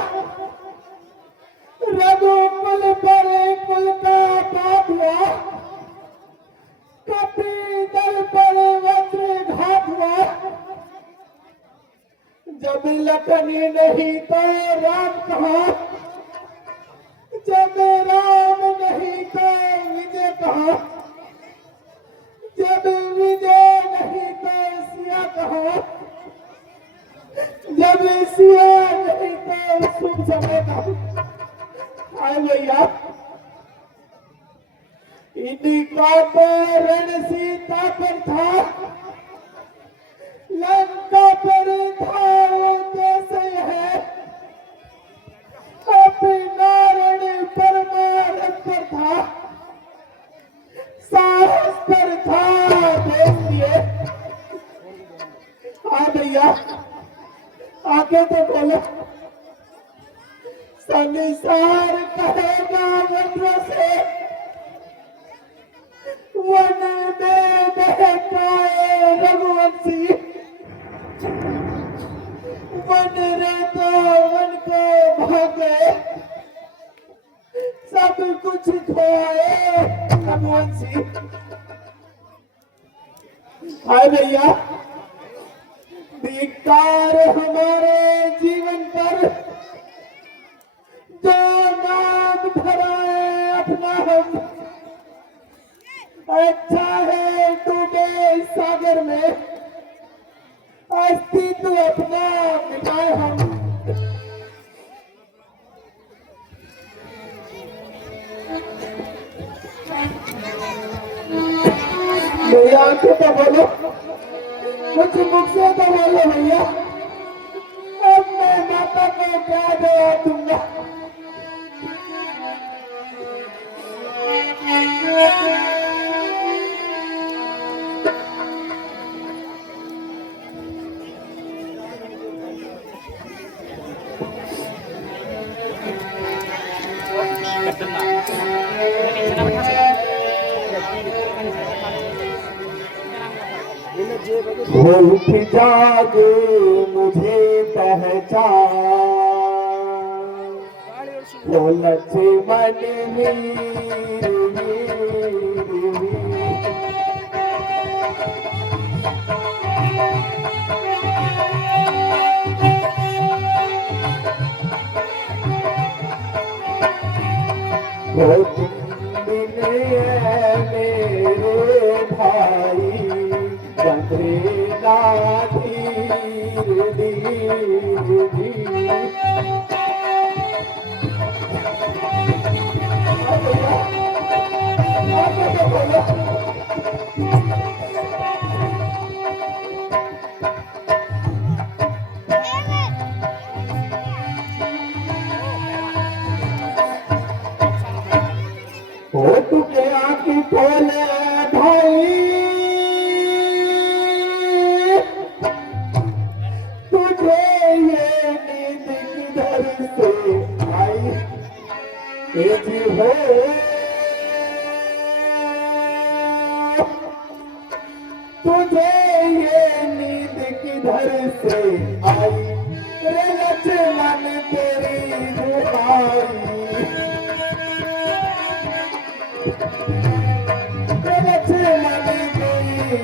रघुकुल पर कुल का पाप हुआ, कपी दल पर वज्र घात हुआ। जब लखनी नहीं तो राम कहा, जब राम नहीं तो विजय कहा, जब विजय नहीं तो सिया कहा, जब सिया नहीं तो शुभ समय का। हाय भैया, इनका तो रण सीता पर था, लंका पर था उद्देश्य है, अपना रण परमारथ पर था, साहस पर था देश लिए। हाँ भैया, आगे तो बोलो। संसार कहेगा वज्र से, वन में बहकाए रघुवंशी, वन रे तो वन को भागे, सब कुछ खोए रघुवंशी। हाय भैया, धिक्कार हमारे जीवन पर, जो नाम धराए अपना हम। अच्छा है डूबे सागर में, अस्तित्व अपना मिटाए हम। भैया आके तो बोलो, कुछ मुख से तो बोलो भैया। अब मैं माता को क्या जवाब दूंगा? उठ जागे मुझे पहचान, वो लक्ष्मण वीर वो तुम मेरे भाई, चंद्रेला धीर धीर धीर। ओ तुझे आँखी खोले भाई, तुझे ये नींद किधर से आई? ये जी हो तुझे ये नींद किधर से आई? रे लक्ष्मण तेरी दुहाई, लक्ष्मण तेरी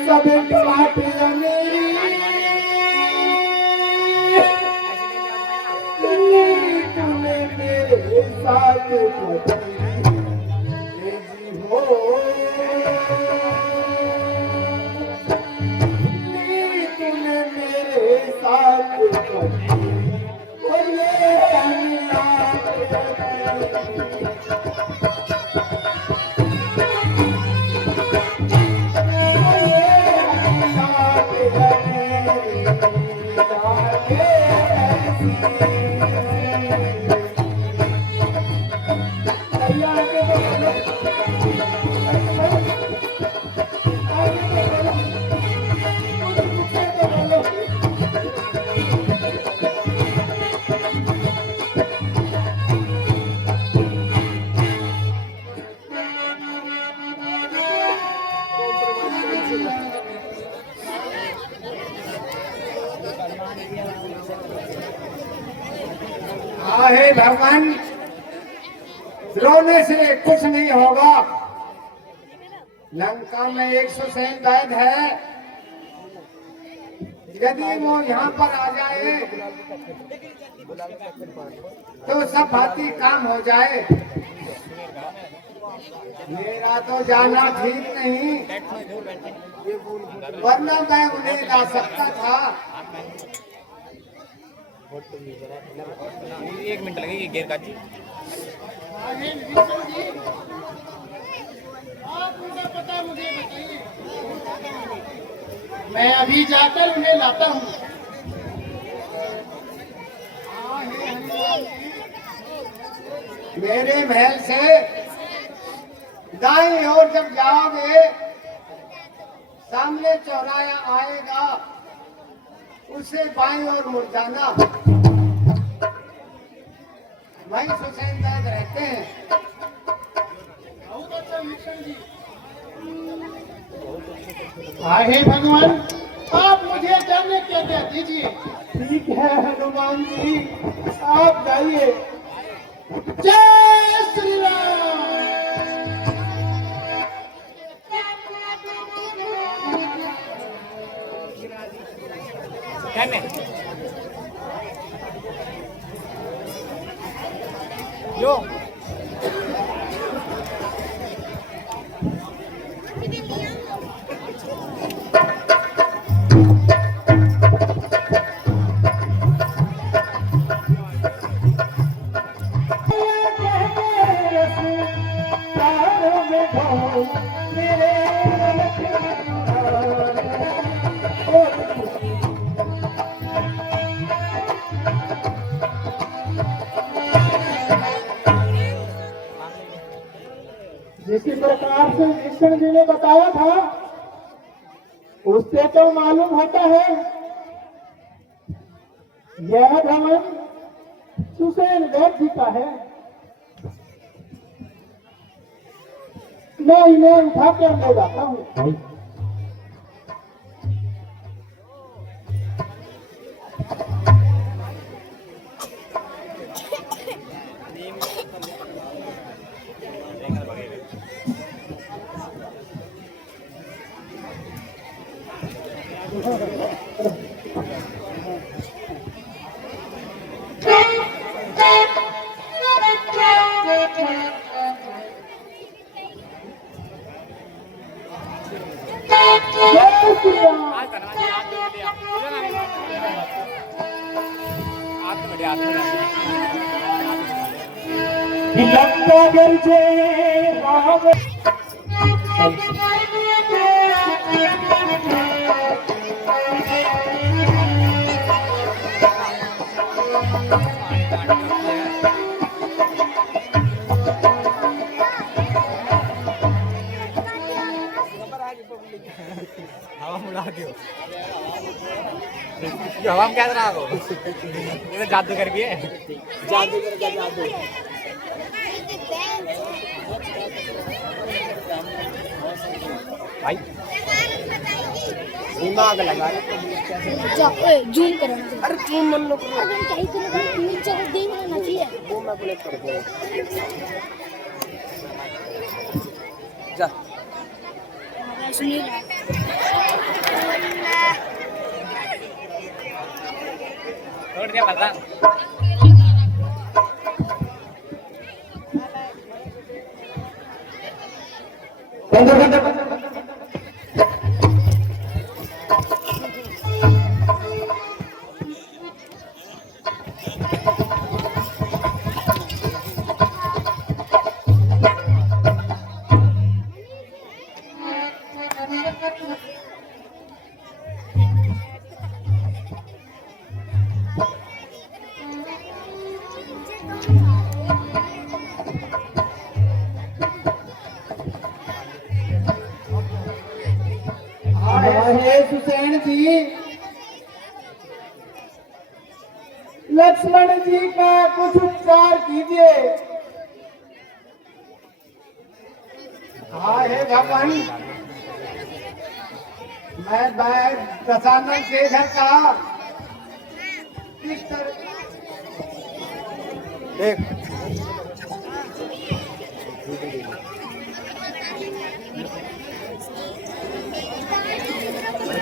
सब काट मेरी तूने मेरे साथ तेजी हो तूने मेरे साथ हे भगवान, रोने से कुछ नहीं होगा। लंका में 100 सैन्य दैत्य है, यदि वो यहाँ पर आ जाए तो सब भांति काम हो जाए। मेरा तो जाना ठीक नहीं, वरना मैं उन्हें ला सकता था। 1 मिनट लगेगी गेर काजी। पता मुझे बताइए, मैं अभी जाकर उन्हें लाता हूँ। मेरे महल से दाईं ओर जब जाओगे, सामने चौराया आएगा, उसे बाईं ओर मुड़ जाना। वहीं सुसैन दाद रहते हैं। बहुत अच्छा मिशन जी। हे भगवान, आप मुझे जाने के दे दीजिए। ठीक है हनुमान जी, आप जाइए। जय श्री राम। यो जिस प्रकार से कृष्ण जी ने बताया था, उससे तो मालूम होता है यह भवन सुसेनगढ़ जी का है। मैं इन्हें उठा कर ले जाता हूँ। लंका गरजे राम हवा मुड़ा दियो। हवा में क्या रहा हो? ये तो जादू कर भी है। जादू कर क्या जादू? भाई दिमाग लगा जूम करो। अरे जूम मन लो अगर कहीं तो नीचे देख लेना चाहिए। वो मैं बुलेट कर दूँ जा सुनिए छोड़ दिया बता हे सुसैन जी, लक्ष्मण जी का कुछ उपचार कीजिए। हाँ हे भगवान, मैं दशानन के घर का किस तरह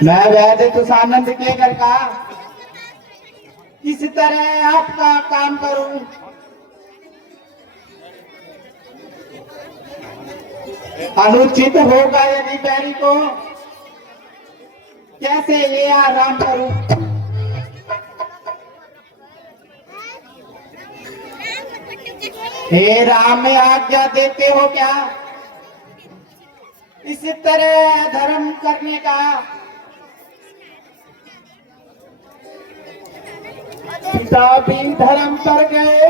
मैं वैद्य तुषानंद के घर का किस तरह आपका काम करूं? अनुचित होगा यदि बैरी को कैसे ये आराम करूं? हे राम, में आज्ञा देते हो क्या इस तरह धर्म करने का? पिता भी धर्म कर गए,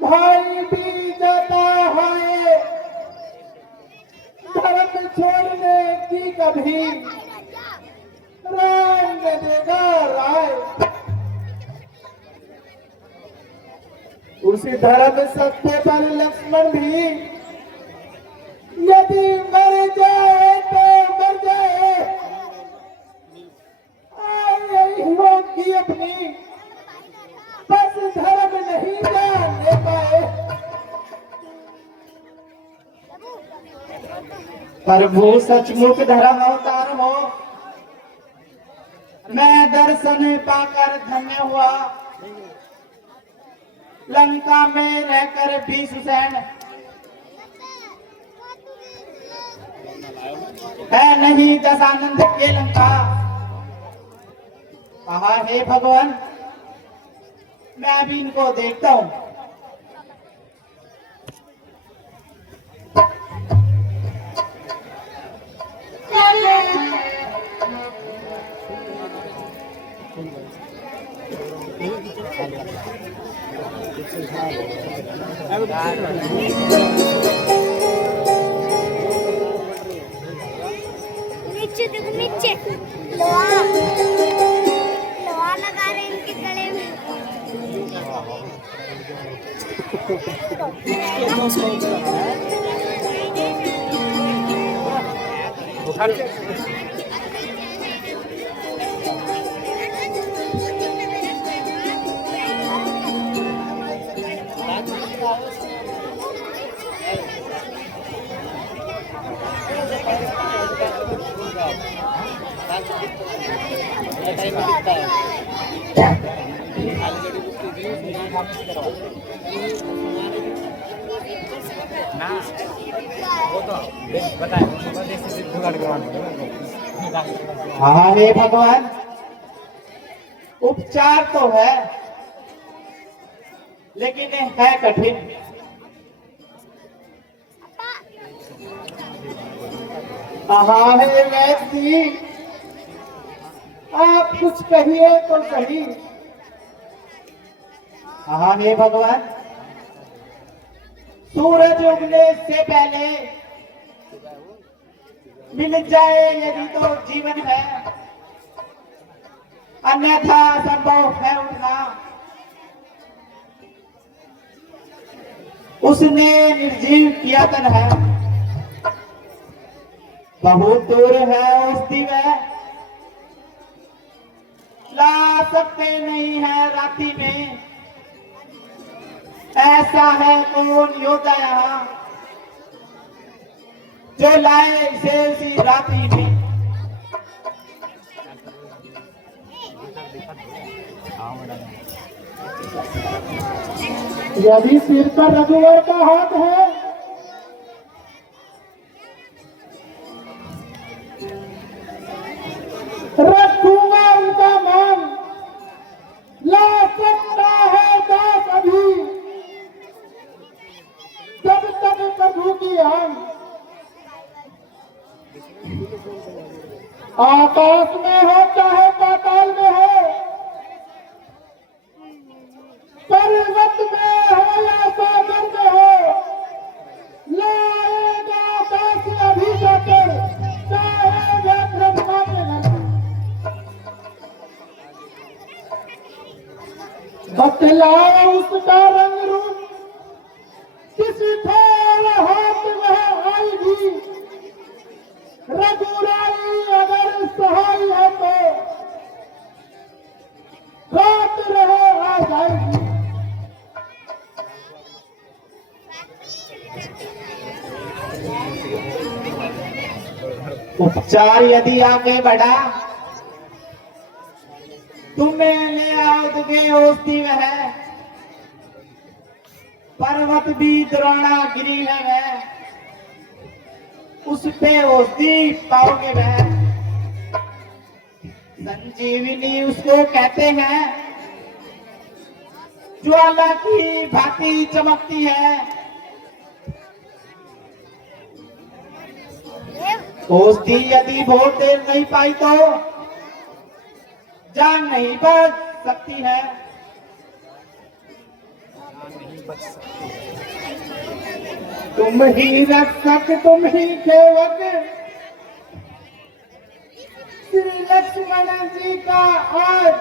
भाई भी जाता है, धर्म छोड़ने की कभी राय न देगा राय। उसी धर्म सत्य पर लक्ष्मण भी यदि मर जाए तो मर जाए, यही होगी अपनी, बस धर्म नहीं जानने पाए। प्रभु सचमुच धर्म अवतार हो, मैं दर्शन पाकर धन्य हुआ। लंका में रहकर भी सुसैन है नहीं दशानंद के लंका। कहा हे भगवान, मैं भी इनको देखता हूं। नीचे देखो, नीचे लोहा लोहा लगा रहे इनके गले में। ना वो तो बताए हाँ हे भगवान, उपचार तो है लेकिन है कठिन। हाँ हे वैद्य जी, आप कुछ कहिए तो सही। हाँ हे भगवान, सूरज उगने से पहले मिल जाए यदि तो जीवन है, अन्यथा संभव है उठना। उसने निर्जीव किया तन है, बहुत दूर है उस दिव्य, ला सकते नहीं है रात्रि में। ऐसा है कौन योद्धा यहाँ, जो लाए इसे सी राती में। यदि सिर पर रघुवर का हाथ है रखूंगा उनका मान, ला सकता है दास अभी जब तक प्रभु की आन। आकाश में हो चाहे पाताल में हो, पर्वत में हो या सागर में हो, लाएगा दास अभी जाकर चाहे वह ब्रह्मा के घर में। बतलाओ उसका रंग रूप, किसी ठोर हाथ वह आएगी, रघुराई अगर सहाय है तो रात रहे आ जाएगी। उपचार यदि आगे बढ़ा, तुम्हें ले आओगे औषधि वह, पर्वत भी द्रोणागिरी है वह, उस पे औषधि पाओगे वह। संजीवनी उसको कहते हैं, ज्वाला की भांति चमकती है। औषधि यदि बहुत देर नहीं पाई तो जान नहीं बच सकती है। तुम ही रक्षक तुम ही सेवक, श्री लक्ष्मण जी का आज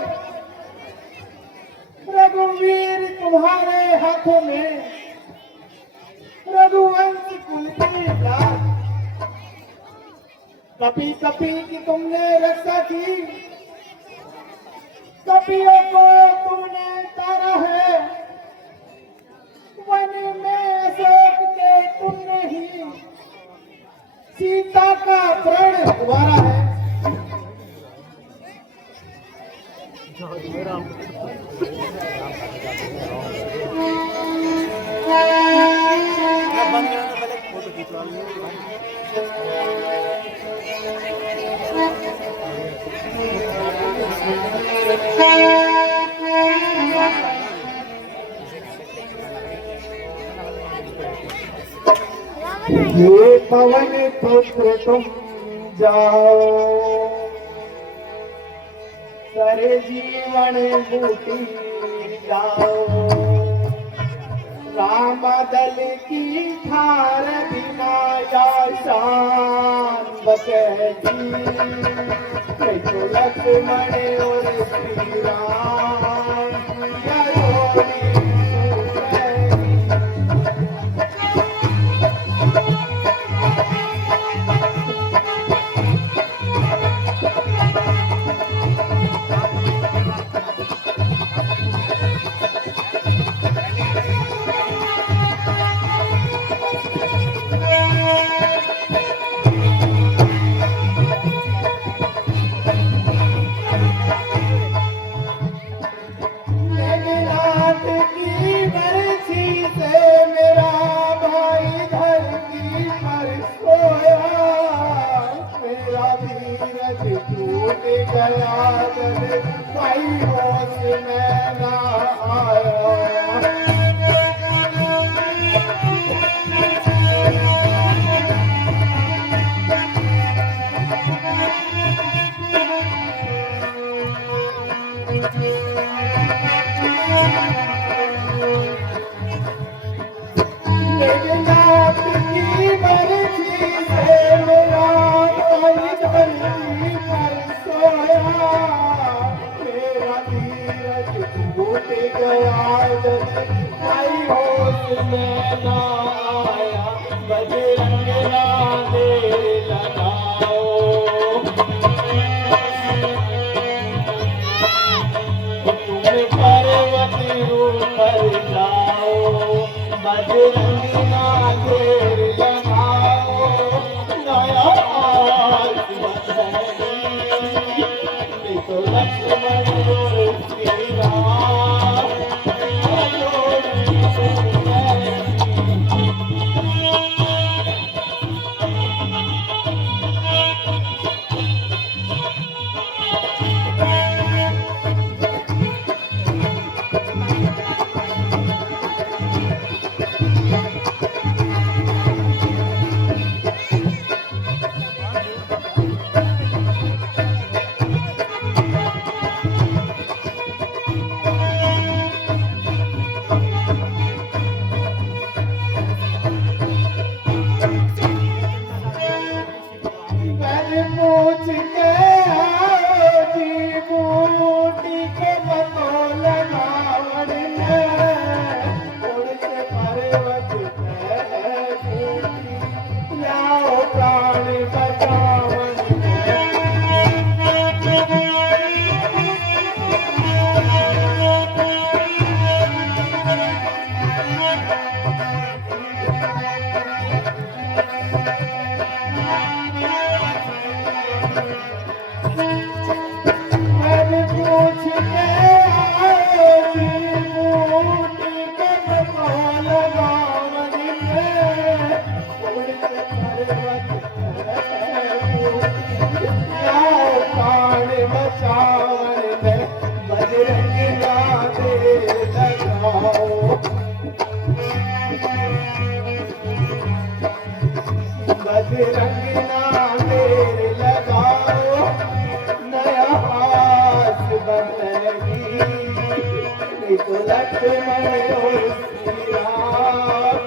रघुवीर तुम्हारे हाथों में, रघुवंश कुल की लाज। कपी कपी की तुमने रक्षा की, कपियों को तुमने तारा है, वन में अशोक के तुमने ही सीता का प्रण द्वारा है। ये पवन पुत्र तुम जाओ, सर जीवन बूटी जाओ, राम दल की थार बिना या शान बचेगी, तो लक्ष्मण और श्री राम या जोड़ी नहीं तो लक्ष्मण और श्री राम जोड़ी मैंने पूछ के आओ जी बूटी के बतौल रावण ने उड़ते पर्वत पे लाओ प्राण बचावन मैंने पूछ के आओ जी बूटी के बतौल रावण ने उड़ते पर्वत पे लाओ प्राण बचावन में बजरंगी गाते लगाओ बजरंगी नाम लगाओ नया हाथ बनेगी नहीं तो लक्ष्मण और श्री राम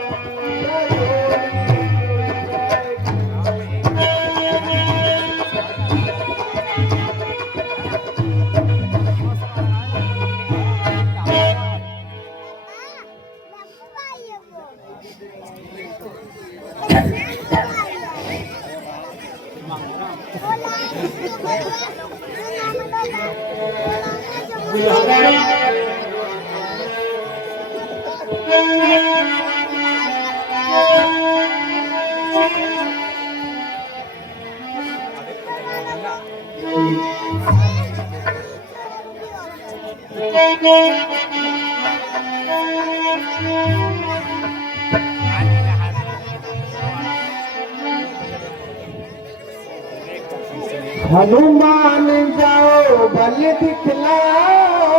हनुमान जाओ बल दिखलाओ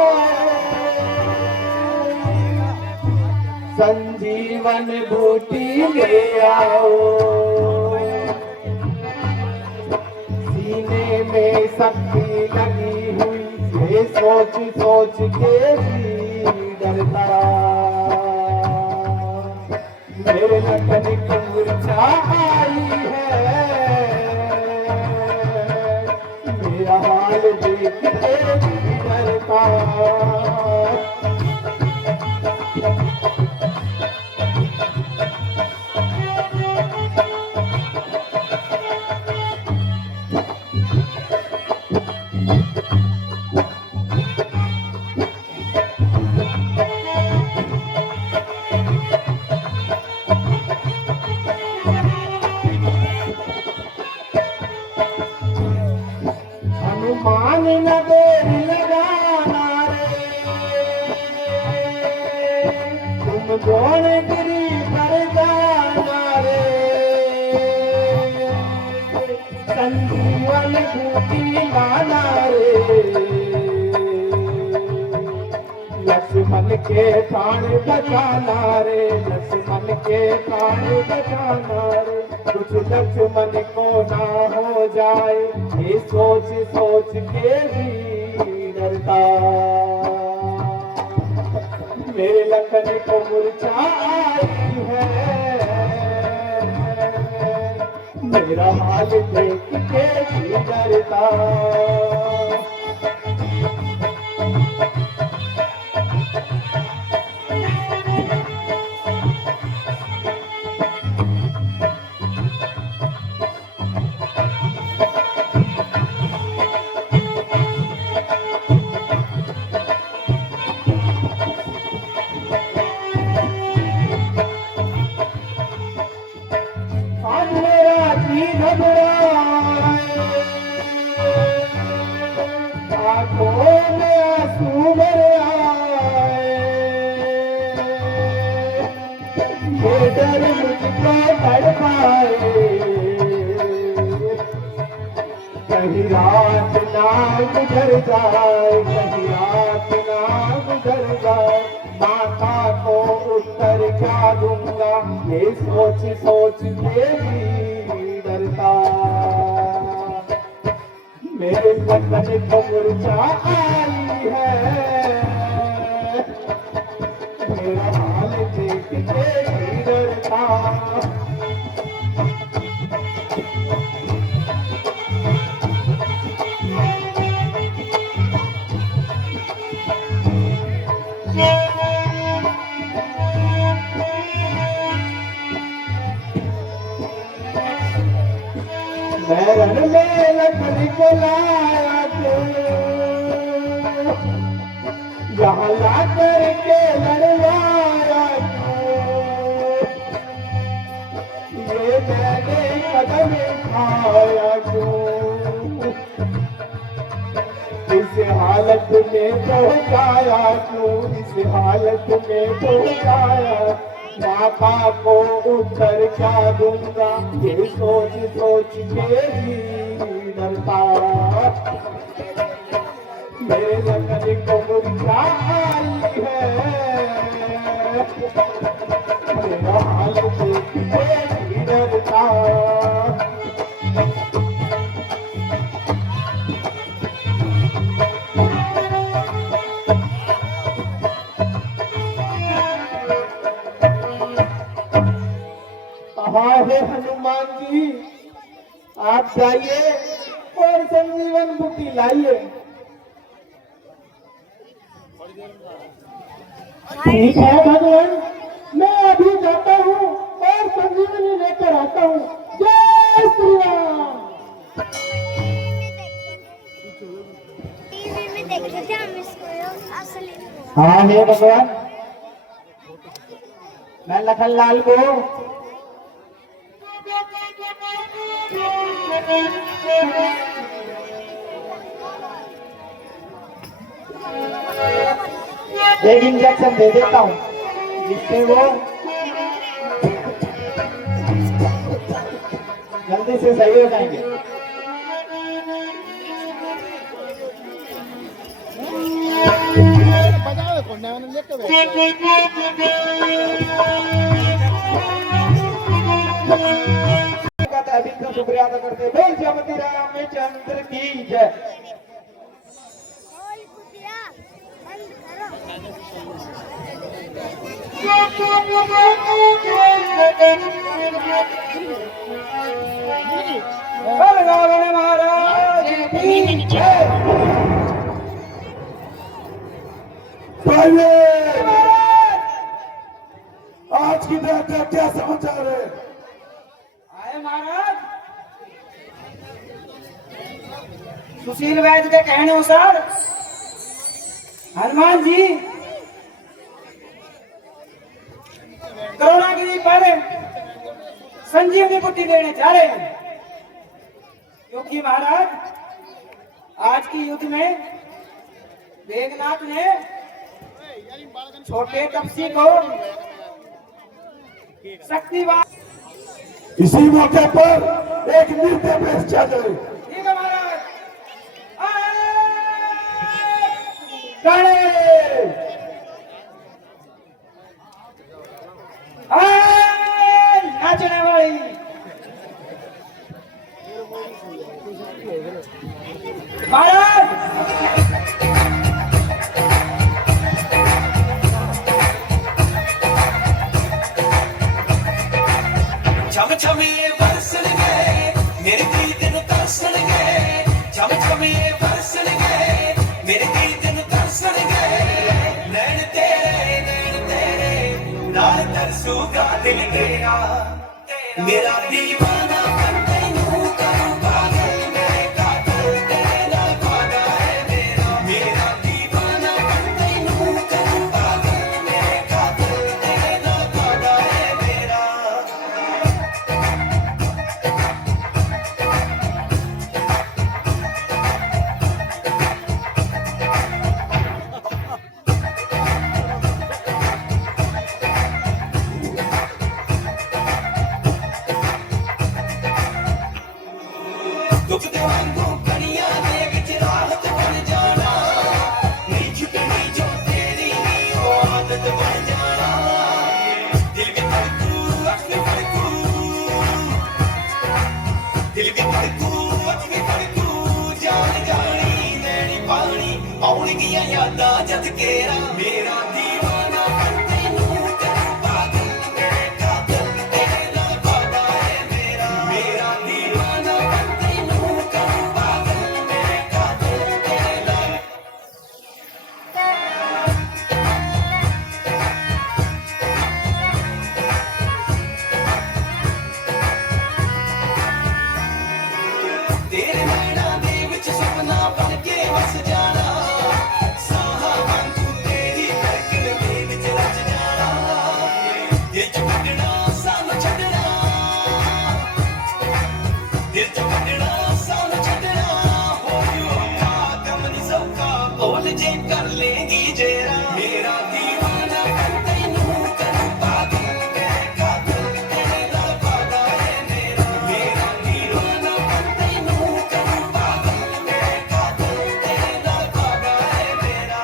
संजीवन बूटी ले आओ सीने में शक्ति लगी हुई ये सोच सोच के भी डरता मेरे लखन की मूर्छा आई है मेरा हाल देख के भी डरता हनुमान न देर लगाना रे तुम गौण गिरी पर जाना रे संजीवन बूटी लाना रे लक्ष्मण के प्राण बचाना रे लक्ष्मण के प्राण बचाना रे कुछ लक्ष्मण को ना हो जाए ये सोच सोच के भी डरता मेरे लखन को मूर्छा आई है मेरा हाल देख के भी डरता आज मेरा जी घबराए आंखों में आंसू भर आए, ये डर मुझको तड़पाए, कहीं रात ना गुजर जाए, कहीं रात ना गुजर जाए, माता को उत्तर क्या दूंगा, ये सोच सोच के भी डरता। मेरे बदन को मुरझा आई है, मेरा हाल देख के भी डरता। मैं रण में लकड़ी को लाया तो यहाँ ला करके लड़वाया क्यों, ये मैंने कदम उठाया क्यों, इस हालत में पहुंचाया क्यों, इस हालत में पहुंचाया। माता को उत्तर क्या दूंगा, ये सोच सोच के ही डरता। मेरे लकड़ी को मुरझा आई है, मेरा हाल देख के ही डरता। हाँ हे हनुमान जी, आप जाइए और संजीवन बूटी लाइए। ठीक है भगवान, मैं अभी जाता हूँ और संजीवनी लेकर आता हूँ। जय श्री राम। टीवी में देखे थे हम इसको असली में। हाँ हे भगवान, मैं लखनलाल को एक इंजेक्शन दे देता हूँ, जिससे वो जल्दी से सही हो जाएंगे। अभी तो शुक्रिया अदा करते हैं। बोल जयमती रामचंद्र की जय। ओए कुतिया बंद करो। रावण महाराज की जय। आज की डेट का क्या समाचार है? आए महाराज, सुशील वैद्य के कहने अनुसार हनुमान जी द्रोणागिरी पर संजीवनी बुट्टी देने जा रहे हैं, क्योंकि महाराज आज की युद्ध में मेघनाथ ने छोटे तपसी को शक्तिवान। इसी मौके पर एक नृत्य पेश किया जाए। ठीक है महाराज। नाचने वाली महाराज, छम छम ये बरसन गए मेरे दीद नु तरसन गए, छम छम ये बरसन गए मेरे दीद नु तरसन गए, नैन तेरे नाल तरसूगा दिल मेरा, मेरा दीवाना बन तैनू करूं पागल, मेरे कातिल तेरे नाल वादा है मेरा, मेरा दीवाना बन तैनू करूं पागल, मेरे कातिल तेरे नाल वादा है मेरा। ਆਉਣਗੀਆਂ ਯਾਦਾਂ ਜਦ ਕੇਰਾ ਮੇਰਾ ਦੀਵਾਨਾ ਬਣ ਤੈਨੂੰ ਕਰੂ ਪਾਗਲ ਮੇਰੇ ਕਾਤਲ ਤੇਰੇ ਨਾਲ ਵਾਦਾ ਹੈ ਮੇਰਾ ਦੀਵਾਨਾ ਬਣ ਤੈਨੂੰ ਕਰੂ ਪਾਗਲ ਮੇਰੇ ਕਾਤਲ ਤੇਰੇ ਨਾਲ ਤੇਰੇ ਨੈਣਾਂ ਦੇ ਵਿੱਚ ਸੁਪਨਾ ਬਣ ਕੇ ਵਸ ਜਾਣਾ ਸਾਹਾਂ ਵਾਂਗੂ ਤੇਰੀ ਧੜਕਣ ਦੇ ਵਿੱਚ ਰਚ ਜਾਣਾ ਦਿਲ ਚ ਕੱਢਣਾ ਸਾਨੂੰ ਛੱਡਣਾ ਦਿਲ ਚ ਕੱਢਣਾ ਸਾਨੂੰ ਛੱਡਣਾ ਹੋ ਗਿਆ ਕੰਮ ਨਹੀਂ ਸੌਖਾ ਬੋਲ ਜੇ ਕਰ ਲੇਗੀ ਜੇਰਾ ਮੇਰਾ ਦੀਵਾਨਾ ਬਣ ਤੈਨੂੰ ਕਰੂ ਪਾਗਲ ਮੇਰੇ ਕਾਤਲ ਤੇਰੇ ਨਾਲ ਵਾਦਾ ਹੈ ਮੇਰਾ ਦੀਵਾਨਾ ਬਣ ਤੈਨੂੰ ਕਰੂ ਪਾਗਲ ਮੇਰੇ ਕਾਤਲ ਤੇਰੇ ਨਾਲ ਵਾਦਾ ਹੈ ਮੇਰਾ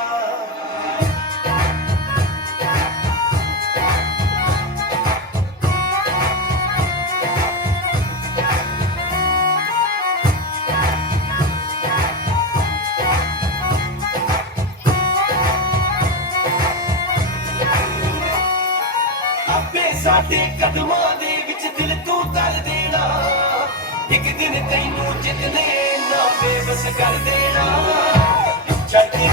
ਆਪੇ ਸਾਡੇ ਕਦਮਾਂ ਦੇ ਵਿੱਚ ਦਿਲ ਤੂੰ ਧਰ ਦੇਣਾ ਇੱਕ ਦਿਨ ਤੈਨੂੰ ਜਿੱਤਨੇ ਨਾ ਬੇਬਸ ਕਰ ਦੇਣਾ ਛੱਡ ਕੇ